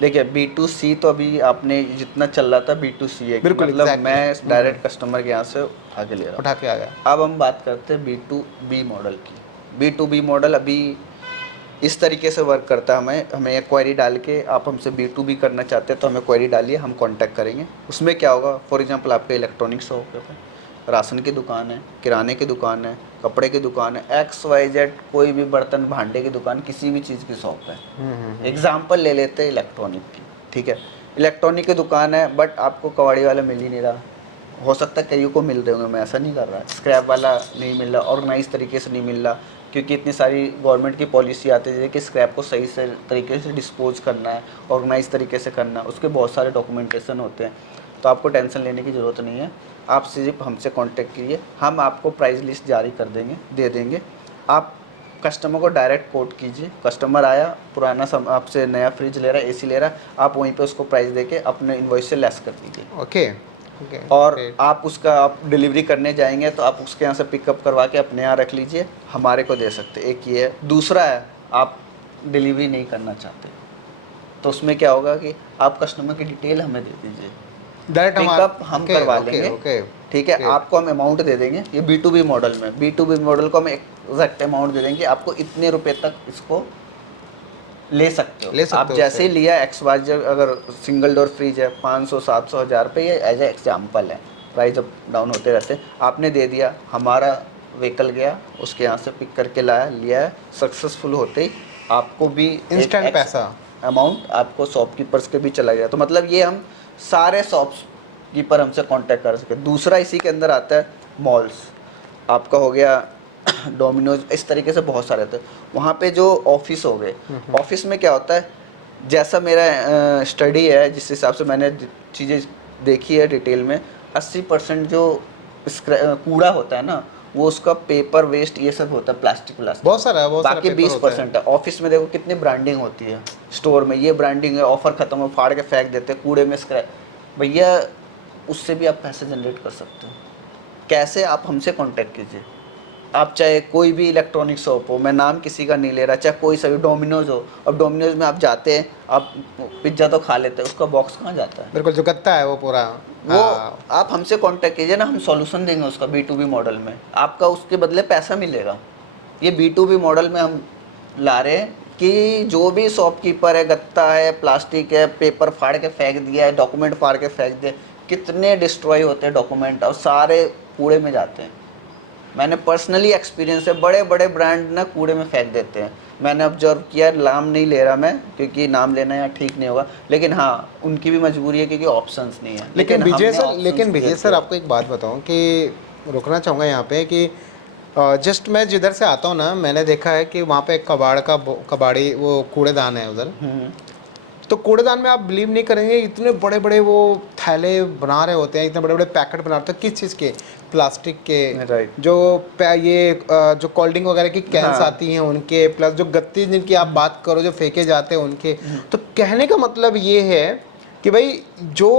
देखिए B2C तो अभी आपने जितना चल रहा था B2C है, बिल्कुल, मतलब exactly. मैं डायरेक्ट कस्टमर के यहाँ से उठा के ले रहा उठा के आ गया। हूँ। अब हम बात करते हैं B2B मॉडल की। B2B मॉडल अभी इस तरीके से वर्क करता है। हमें एक क्वेरी डाल के आप हमसे B2B करना चाहते हैं तो हमें क्वेरी डालिए, हम कांटेक्ट करेंगे। उसमें क्या होगा, फॉर एग्जांपल आपके इलेक्ट्रॉनिक शॉप है, राशन की दुकान है, किराने की दुकान है, कपड़े की दुकान है, XYZ कोई भी बर्तन भांडे की दुकान, किसी भी चीज़ की शॉप है। एग्जाम्पल ले लेते हैं इलेक्ट्रॉनिक की, ठीक है। इलेक्ट्रॉनिक की दुकान है बट आपको कबाड़ी वाला मिल ही नहीं रहा। हो सकता है कईयों को मिल रहे होंगे, मैं ऐसा नहीं कर रहा। स्क्रैप वाला नहीं मिल रहा, ऑर्गेनाइज तरीके से नहीं मिल रहा, क्योंकि इतनी सारी गवर्नमेंट की पॉलिसी आती है कि स्क्रैप को सही से तरीके से डिस्पोज करना है, ऑर्गेनाइज तरीके से करना है, उसके बहुत सारे डॉक्यूमेंटेशन होते हैं। तो आपको टेंशन लेने की ज़रूरत नहीं है। आप सिर्फ हमसे कांटेक्ट कीजिए, हम आपको प्राइस लिस्ट जारी कर देंगे, दे देंगे। आप कस्टमर को डायरेक्ट कोट कीजिए। कस्टमर आया, पुराना आपसे नया फ्रिज ले रहा है, AC ले रहा है, आप वहीं पे उसको प्राइस देके अपने इनवॉइस से लेस कर दीजिए। ओके। और आप उसका आप डिलीवरी करने जाएंगे तो आप उसके यहाँ से पिकअप करवा के अपने यहाँ रख लीजिए, हमारे को दे सकते। एक ये है। दूसरा है, आप डिलीवरी नहीं करना चाहते तो उसमें क्या होगा कि आप कस्टमर की डिटेल हमें दे दीजिए, डायरेक्ट पिकअप हम करवा लेंगे, ठीक है, Okay. आपको हम अमाउंट दे देंगे, ये B2B मॉडल में, B2B मॉडल को हम एग्जैक्ट अमाउंट दे देंगे, आपको इतने रुपए तक इसको ले सकते हो। ले सकते आप हो जैसे उससे। ही लिया XYZ, अगर सिंगल डोर फ्रिज है 500 700 हज़ार पे, ये एज ए एग्जाम्पल है, प्राइस अप डाउन होते रहते हैं, आपने दे दिया, हमारा व्हीकल गया उसके यहाँ से पिक करके लाया, लिया है, सक्सेसफुल होते ही आपको भी Instant पैसा। अमाउंट आपको शॉपकीपर्स के भी चला गया। तो मतलब ये हम सारे शॉपकीपर हमसे कांटेक्ट कर सके। दूसरा इसी के अंदर आता है मॉल्स, आपका हो गया डोमिनोज, इस तरीके से बहुत सारे थे। वहाँ पे जो ऑफिस हो गए, ऑफिस में क्या होता है, जैसा मेरा स्टडी है, जिस हिसाब से मैंने चीज़ें देखी है डिटेल में, 80% जो कूड़ा होता है ना, वो उसका पेपर वेस्ट ये सब होता है, प्लास्टिक बहुत सारा बाकी पेपर होता है। 20% है। ऑफिस में देखो कितनी ब्रांडिंग होती है, स्टोर में ये ब्रांडिंग है, ऑफर खत्म हो, फाड़ के फेंक देते हैं कूड़े में, स्क्रैप। भैया उससे भी आप पैसे जनरेट कर सकते हो। कैसे? आप हमसे कांटेक्ट कीजिए। आप चाहे कोई भी इलेक्ट्रॉनिक शॉप हो, मैं नाम किसी का नहीं ले रहा, चाहे कोई सा भी, डोमिनोज हो, अब डोमिनोज में आप जाते हैं, आप पिज्ज़ा तो खा लेते हैं, उसका बॉक्स कहाँ जाता है? बिल्कुल, जो गत्ता है वो पूरा। वो आप हमसे कांटेक्ट कीजिए ना, हम सॉल्यूशन देंगे उसका। B2B मॉडल में आपका उसके बदले पैसा मिलेगा। ये B2B मॉडल में हम ला रहे हैं कि जो भी शॉपकीपर है, गत्ता है, प्लास्टिक है, पेपर फाड़ के फेंक दिया है, डॉक्यूमेंट फाड़ के फेंक दिए, कितने डिस्ट्रॉय होते हैं डॉक्यूमेंट और सारे कूड़े में जाते हैं। मैंने पर्सनली एक्सपीरियंस है, बड़े बड़े ब्रांड ना कूड़े में फेंक देते हैं, मैंने ऑब्जर्व किया। नाम नहीं ले रहा मैं, क्योंकि नाम लेना यहाँ ठीक नहीं होगा, लेकिन हाँ उनकी भी मजबूरी है क्योंकि ऑप्शंस नहीं है। लेकिन विजय हमने सर आपको एक बात बताऊं कि रुकना चाहूँगा यहाँ पे कि जस्ट मैं जिधर से आता हूँ ना, मैंने देखा है कि वहाँ पे एक कबाड़ी वो कूड़ेदान है उधर। तो कूड़ेदान में आप बिलीव नहीं करेंगे, इतने बड़े बड़े वो थैले बना रहे होते हैं, इतने बड़े बड़े पैकेट बना रहे होते हैं। किस चीज़ के? प्लास्टिक के। राइट। जो कोल्ड ड्रिंक वगैरह की कैंस आती हैं उनके, प्लस जो गत्ती जिनकी आप बात करो जो फेंके जाते हैं उनके। तो कहने का मतलब ये है कि भाई जो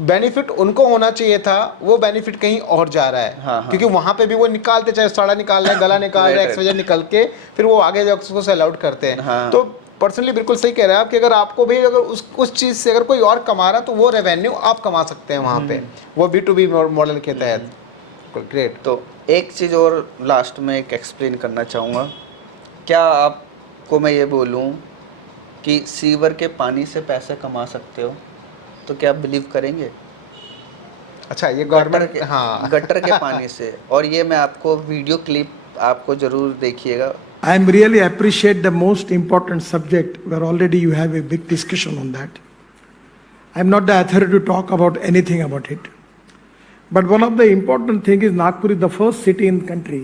बेनिफिट उनको होना चाहिए था, वो बेनिफिट कहीं और जा रहा है। हाँ, हाँ। क्योंकि वहाँ पे भी वो निकालते, चाहे सड़ा निकाल रहे हैं, गला निकाल रहे हैं, एक्सवाइजेड निकल के फिर वो आगे जाकर उसको सेल आउट करते हैं। हाँ। तो पर्सनली बिल्कुल सही कह रहे हैं आप कि अगर आपको भी अगर उस चीज़ से अगर कोई और कमा रहा है तो वो रेवेन्यू आप कमा सकते हैं वहाँ पे, वो B2B मॉडल के तहत। ग्रेट। तो एक चीज़ और लास्ट में एक एक्सप्लेन करना चाहूँगा। क्या आपको मैं ये बोलूँ कि सीवर के पानी से पैसे कमा सकते हो, तो क्या आप बिलीव करेंगे? अच्छा, ये गटर गवर्नमेंट, के हाँ गटर के पानी से। और ये मैं आपको वीडियो क्लिप आपको ज़रूर देखिएगा। I am really appreciate the most important subject where already you have a big discussion on that. I am not the authority to talk about anything about it. But one of the important thing is Nagpur is the first city in the country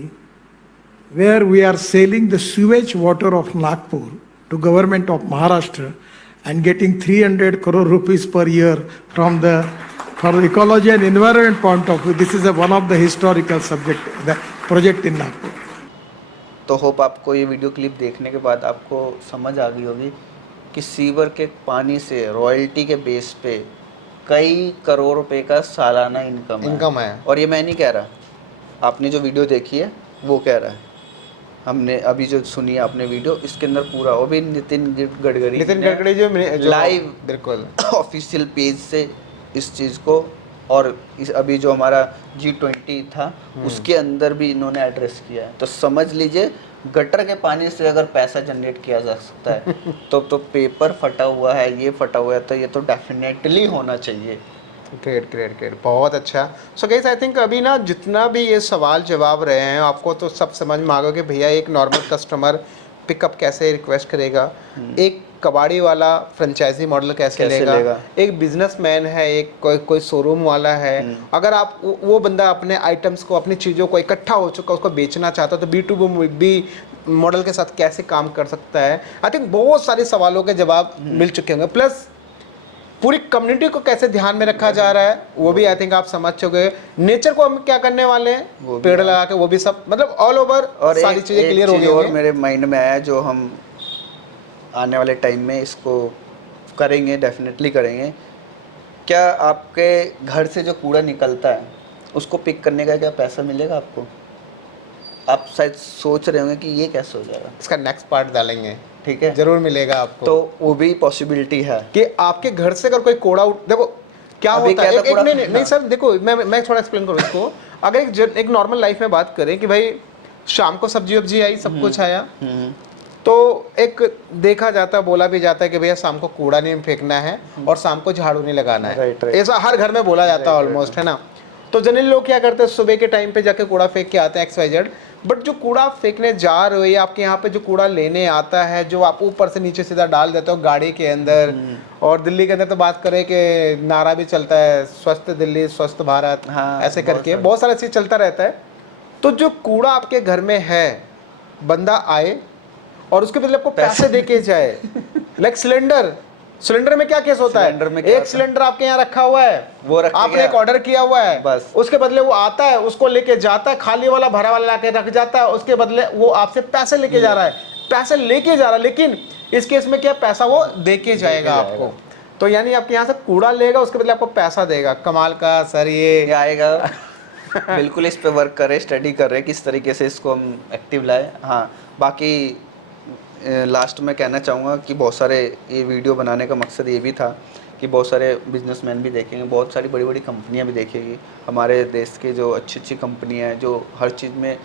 where we are selling the sewage water of Nagpur to government of Maharashtra and getting 300 crore rupees per year from the ecology and environment point of view. This is one of the historical subject, the project in Nagpur. तो hope आपको ये video clip देखने के बाद आपको समझ आ गई होगी कि सीवर के पानी से रॉयल्टी के बेस पे कई करोड़ रुपए का सालाना इनकम है। और ये मैं नहीं कह रहा, आपने जो वीडियो देखी है वो कह रहा है। हमने अभी जो सुनी है आपने वीडियो, इसके अंदर पूरा, वो भी नितिन गडकरी जो लाइव बिल्कुल ऑफिशियल पेज से इस चीज़ को, और अभी जो हमारा G20 था उसके अंदर भी इन्होंने एड्रेस किया है। तो समझ लीजिए गटर के पानी से अगर पैसा जनरेट किया जा सकता है तो पेपर फटा हुआ है, ये फटा हुआ है, तो ये तो डेफिनेटली होना चाहिए। ग्रेट, बहुत अच्छा। सो गाइस, आई थिंक अभी ना जितना भी ये सवाल जवाब रहे हैं आपको तो सब समझ में आ गया कि भैया एक नॉर्मल कस्टमर पिकअप कैसे रिक्वेस्ट करेगा, एक कबाड़ी वाला फ्रेंचाइजी मॉडल कैसे लेगा, एक बिजनेसमैन है, एक कोई शोरूम वाला है, अगर आप वो बंदा अपने आइटम्स को, अपनी चीज़ों को इकट्ठा हो चुका उसको बेचना चाहता है तो B2B मॉडल के साथ कैसे काम कर सकता है। आई थिंक बहुत सारे सवालों के जवाब मिल चुके होंगे, प्लस पूरी कम्युनिटी को कैसे ध्यान में रखा जा रहा है वो भी आई थिंक आप समझ चुके हैं। नेचर को हम क्या करने वाले हैं, पेड़ लगा के, वो भी सब मतलब ऑल ओवर सारी चीज़ें क्लियर हो गई। और मेरे माइंड में आया जो हम आने वाले टाइम में इसको करेंगे, डेफिनेटली करेंगे। क्या आपके घर से जो कूड़ा निकलता है उसको पिक करने का क्या पैसा मिलेगा आपको? आप शायद सोच रहे होंगे कि ये कैसे हो जाएगा, इसका नेक्स्ट पार्ट डालेंगे, ठीक है, जरूर मिलेगा आपको। तो वो भी पॉसिबिलिटी है कि आपके घर से अगर कोई कूड़ा देखो क्या अभी होता है क्या था पूरा- नहीं सर देखो मैं थोड़ा एक्सप्लेन करूँ इसको। अगर एक नॉर्मल लाइफ में बात करें कि भाई शाम को सब्जी वब्जी आई, सब कुछ आया, तो एक देखा जाता है, बोला भी जाता है कि भैया शाम को कूड़ा नहीं फेंकना है और शाम को झाड़ू नहीं लगाना है। Right, right. ऐसा हर घर में बोला जाता है ऑलमोस्ट, है ना। तो जनरली लोग क्या करते हैं, सुबह के टाइम पे जाके कूड़ा फेंक के आते हैं XYZ, बट जो कूड़ा फेंकने जा रहे हो या आपके यहाँ पे जो कूड़ा लेने आता है, जो आप ऊपर से नीचे सीधा डाल देते हो गाड़ी के अंदर, और दिल्ली के अंदर तो बात करें कि नारा भी चलता है, स्वस्थ दिल्ली स्वस्थ भारत, हाँ, ऐसे बहुत करके सारे। बहुत सारा चीज़ चलता रहता है। तो जो कूड़ा आपके घर में है, बंदा आए और उसके बदले आपको पैसे दे के जाए, लाइक सिलेंडर में क्या केस होता सिलेंडर है, में क्या एक होता है? सिलेंडर आपके यहाँ रखा हुआ है, वो रख के आपने गया। एक ऑर्डर किया हुआ है, बस। उसके बदले वो आता है, उसको लेके जाता है, खाली वाला भरा वाला लाके रख जाता है, उसके बदले वो आपसे पैसे लेके जा रहा है, पैसे लेके जा रहा है, लेकिन इस केस में क्या, पैसा वो दे के जाएगा आपको। तो यानी आपके यहाँ से कूड़ा लेगा, उसके बदले आपको पैसा देगा। कमाल का सर ये आएगा। बिल्कुल इस पे वर्क करें, स्टडी कर रहे हैं किस तरीके से इसको हम एक्टिव लाए। हाँ, बाकी लास्ट में कहना चाहूँगा कि बहुत सारे, ये वीडियो बनाने का मकसद ये भी था कि बहुत सारे बिजनेसमैन भी देखेंगे, बहुत सारी बड़ी बड़ी कंपनियां भी देखेंगी, हमारे देश के जो अच्छी अच्छी कंपनियां हैं जो हर चीज़ में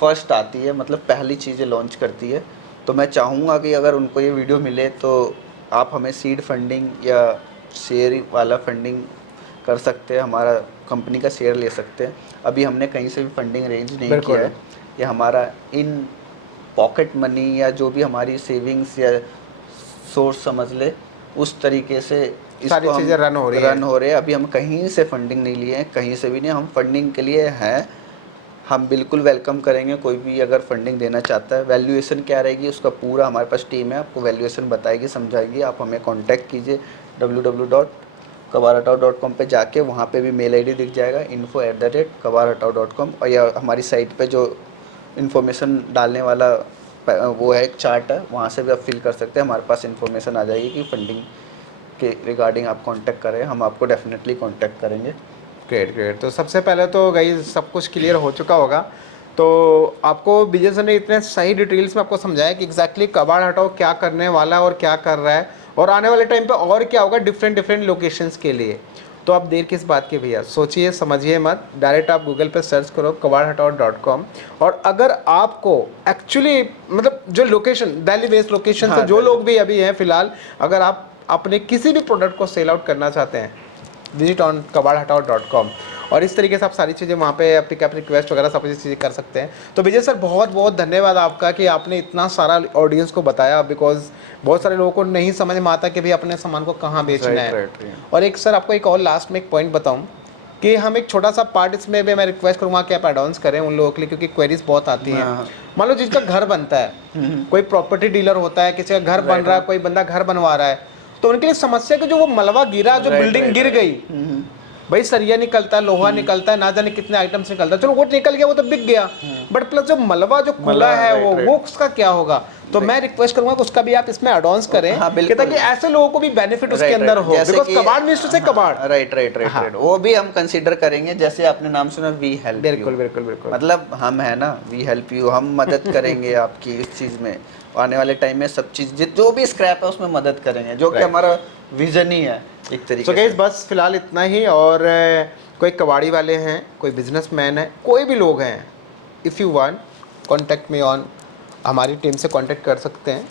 फर्स्ट आती है, मतलब पहली चीज़ें लॉन्च करती है। तो मैं चाहूँगा कि अगर उनको ये वीडियो मिले तो आप हमें सीड फंडिंग या शेयर वाला फंडिंग कर सकते हैं, हमारा कंपनी का शेयर ले सकते हैं। अभी हमने कहीं से भी फंडिंग अरेंज नहीं किया है, ये हमारा इन पॉकेट मनी या जो भी हमारी सेविंग्स या सोर्स समझ ले, उस तरीके से सारी इसको चीज़ें रन हो रही है। अभी हम कहीं से फंडिंग नहीं लिए हैं, कहीं से भी नहीं, हम फंडिंग के लिए हैं। हम बिल्कुल वेलकम करेंगे कोई भी अगर फंडिंग देना चाहता है। वैल्यूएशन क्या रहेगी उसका पूरा हमारे पास टीम है, आपको वैल्यूएशन बताएगी, समझाएगी। आप हमें कांटेक्ट कीजिए www.kabarhataw.com पे जाके, वहाँ पे भी मेल आईडी दिख जाएगा info@kabarhataw.com, और या हमारी साइट पे जो इन्फॉर्मेशन डालने वाला वो है, एक चार्ट है, वहाँ से भी आप फिल कर सकते हैं। हमारे पास इन्फॉर्मेशन आ जाएगी कि फंडिंग के रिगार्डिंग आप कांटेक्ट करें, हम आपको डेफिनेटली कांटेक्ट करेंगे। ग्रेट। तो सबसे पहले तो गाइस सब कुछ क्लियर हो चुका होगा। तो आपको विजय सर ने इतने सही डिटेल्स में आपको समझाया कि एग्जैक्टली कबाड़ हटाओ क्या करने वाला है और क्या कर रहा है, और आने वाले टाइम पे और क्या होगा डिफरेंट लोकेशंस के लिए। तो आप देर किस बात की भैया, सोचिए समझिए मत, डायरेक्ट आप गूगल पे सर्च करो kabarhataw.com। और अगर आपको एक्चुअली मतलब जो लोकेशन, दिल्ली बेस्ड लोकेशन से जो लोग भी अभी हैं फिलहाल, अगर आप अपने किसी भी प्रोडक्ट को सेल आउट करना चाहते हैं, विजिट ऑन kabarhataw.com, और इस तरीके से आप सारी चीज़ें वहाँ पे पिकअप रिक्वेस्ट वगैरह सब चीज़ें कर सकते हैं। तो विजय सर बहुत बहुत धन्यवाद आपका कि आपने इतना सारा ऑडियंस को बताया, बिकॉज बहुत सारे लोगों को नहीं समझ में आता कि भाई अपने सामान को कहाँ बेचना है। और एक सर आपको एक और लास्ट में एक पॉइंट बताऊँ कि हम एक छोटा सा पार्ट इसमें भी मैं रिक्वेस्ट करूँगा कि आप एडवांस करें उन लोगों के लिए, क्योंकि क्वेरीज बहुत आती हैं। मान लो जिसका घर बनता है, कोई प्रॉपर्टी डीलर होता है, किसी का घर बन रहा है, कोई बंदा घर बनवा रहा है, तो उनके लिए समस्या कि जो वो मलबा गिरा, जो बिल्डिंग गिर गई, भाई सरिया निकलता है, लोहा निकलता है, ना जाने कितने आइटम्स निकलता है, चलो वो निकल गया, वो तो बिक गया, बट प्लस जो मलबा जो कूड़ा है वो उसका क्या होगा। तो मैं रिक्वेस्ट करूंगा कि उसका भी आप इसमें एडवांस करें, ताकि ऐसे लोगों को भी बेनिफिट उसके अंदर हो, बिकॉज़ कबाड़ मींस टू से कबाड़। राइट, वो भी हम कंसीडर करेंगे। जैसे आपने नाम सुना वी हेल्प, बिल्कुल, मतलब हम है ना, वी हेल्प यू, हम मदद करेंगे आपकी इस चीज़ में। आने वाले टाइम में सब चीज़ जो भी स्क्रैप है उसमें मदद करेंगे, जो कि हमारा विजन ही है एक तरीके से। गाइस बस फिलहाल इतना ही। और कोई कबाड़ी वाले हैं, कोई बिजनेसमैन है, कोई भी लोग हैं, if you want contact me on, हमारी टीम से कांटेक्ट कर सकते हैं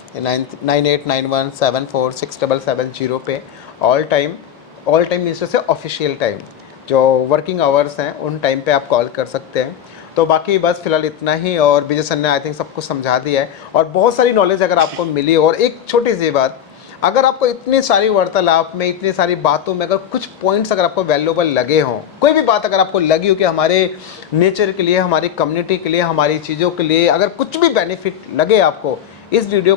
9891746770 पे। ऑल टाइम मीन्स से ऑफिशियल टाइम, जो वर्किंग आवर्स हैं उन टाइम पे आप कॉल कर सकते हैं। तो बाकी बस फिलहाल इतना ही, और विजय सर ने आई थिंक सब कुछ समझा दिया है, और बहुत सारी नॉलेज अगर आपको मिली। और एक छोटी सी बात, अगर आपको इतनी सारी वार्तालाप में, इतनी सारी बातों में अगर कुछ पॉइंट्स अगर आपको वैल्यूएबल लगे हों, कोई भी बात अगर आपको लगी हो कि हमारे नेचर के लिए, हमारी कम्युनिटी के लिए, हमारी चीज़ों के लिए अगर कुछ भी बेनिफिट लगे आपको, इस वीडियो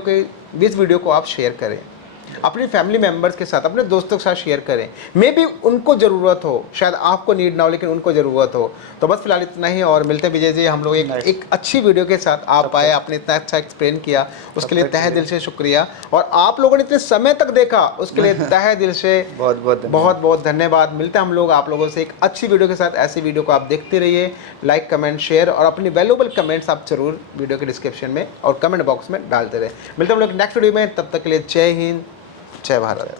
को आप शेयर करें अपनी फैमिली मेम्बर्स के साथ, अपने दोस्तों के साथ शेयर करें। मे बी उनको ज़रूरत हो, शायद आपको नीड ना हो, लेकिन उनको ज़रूरत हो। तो बस फिलहाल इतना ही, और मिलते हैं विजय जी हम लोग एक अच्छी वीडियो के साथ। आप आए, आपने इतना अच्छा एक्सप्लेन किया, उसके लिए तहे दिल से शुक्रिया, और आप लोगों ने इतने समय तक देखा उसके लिए तहे दिल से बहुत धन्यवाद। मिलते हैं हम लोग आप लोगों से एक अच्छी वीडियो के साथ। ऐसी वीडियो को आप देखते रहिए, लाइक कमेंट शेयर, और अपनी वैल्यूएबल कमेंट्स आप जरूर वीडियो के डिस्क्रिप्शन में और कमेंट बॉक्स में डालते रहे। मिलते हैं हम लोग नेक्स्ट वीडियो में, तब तक के लिए जय हिंद, जय भारत।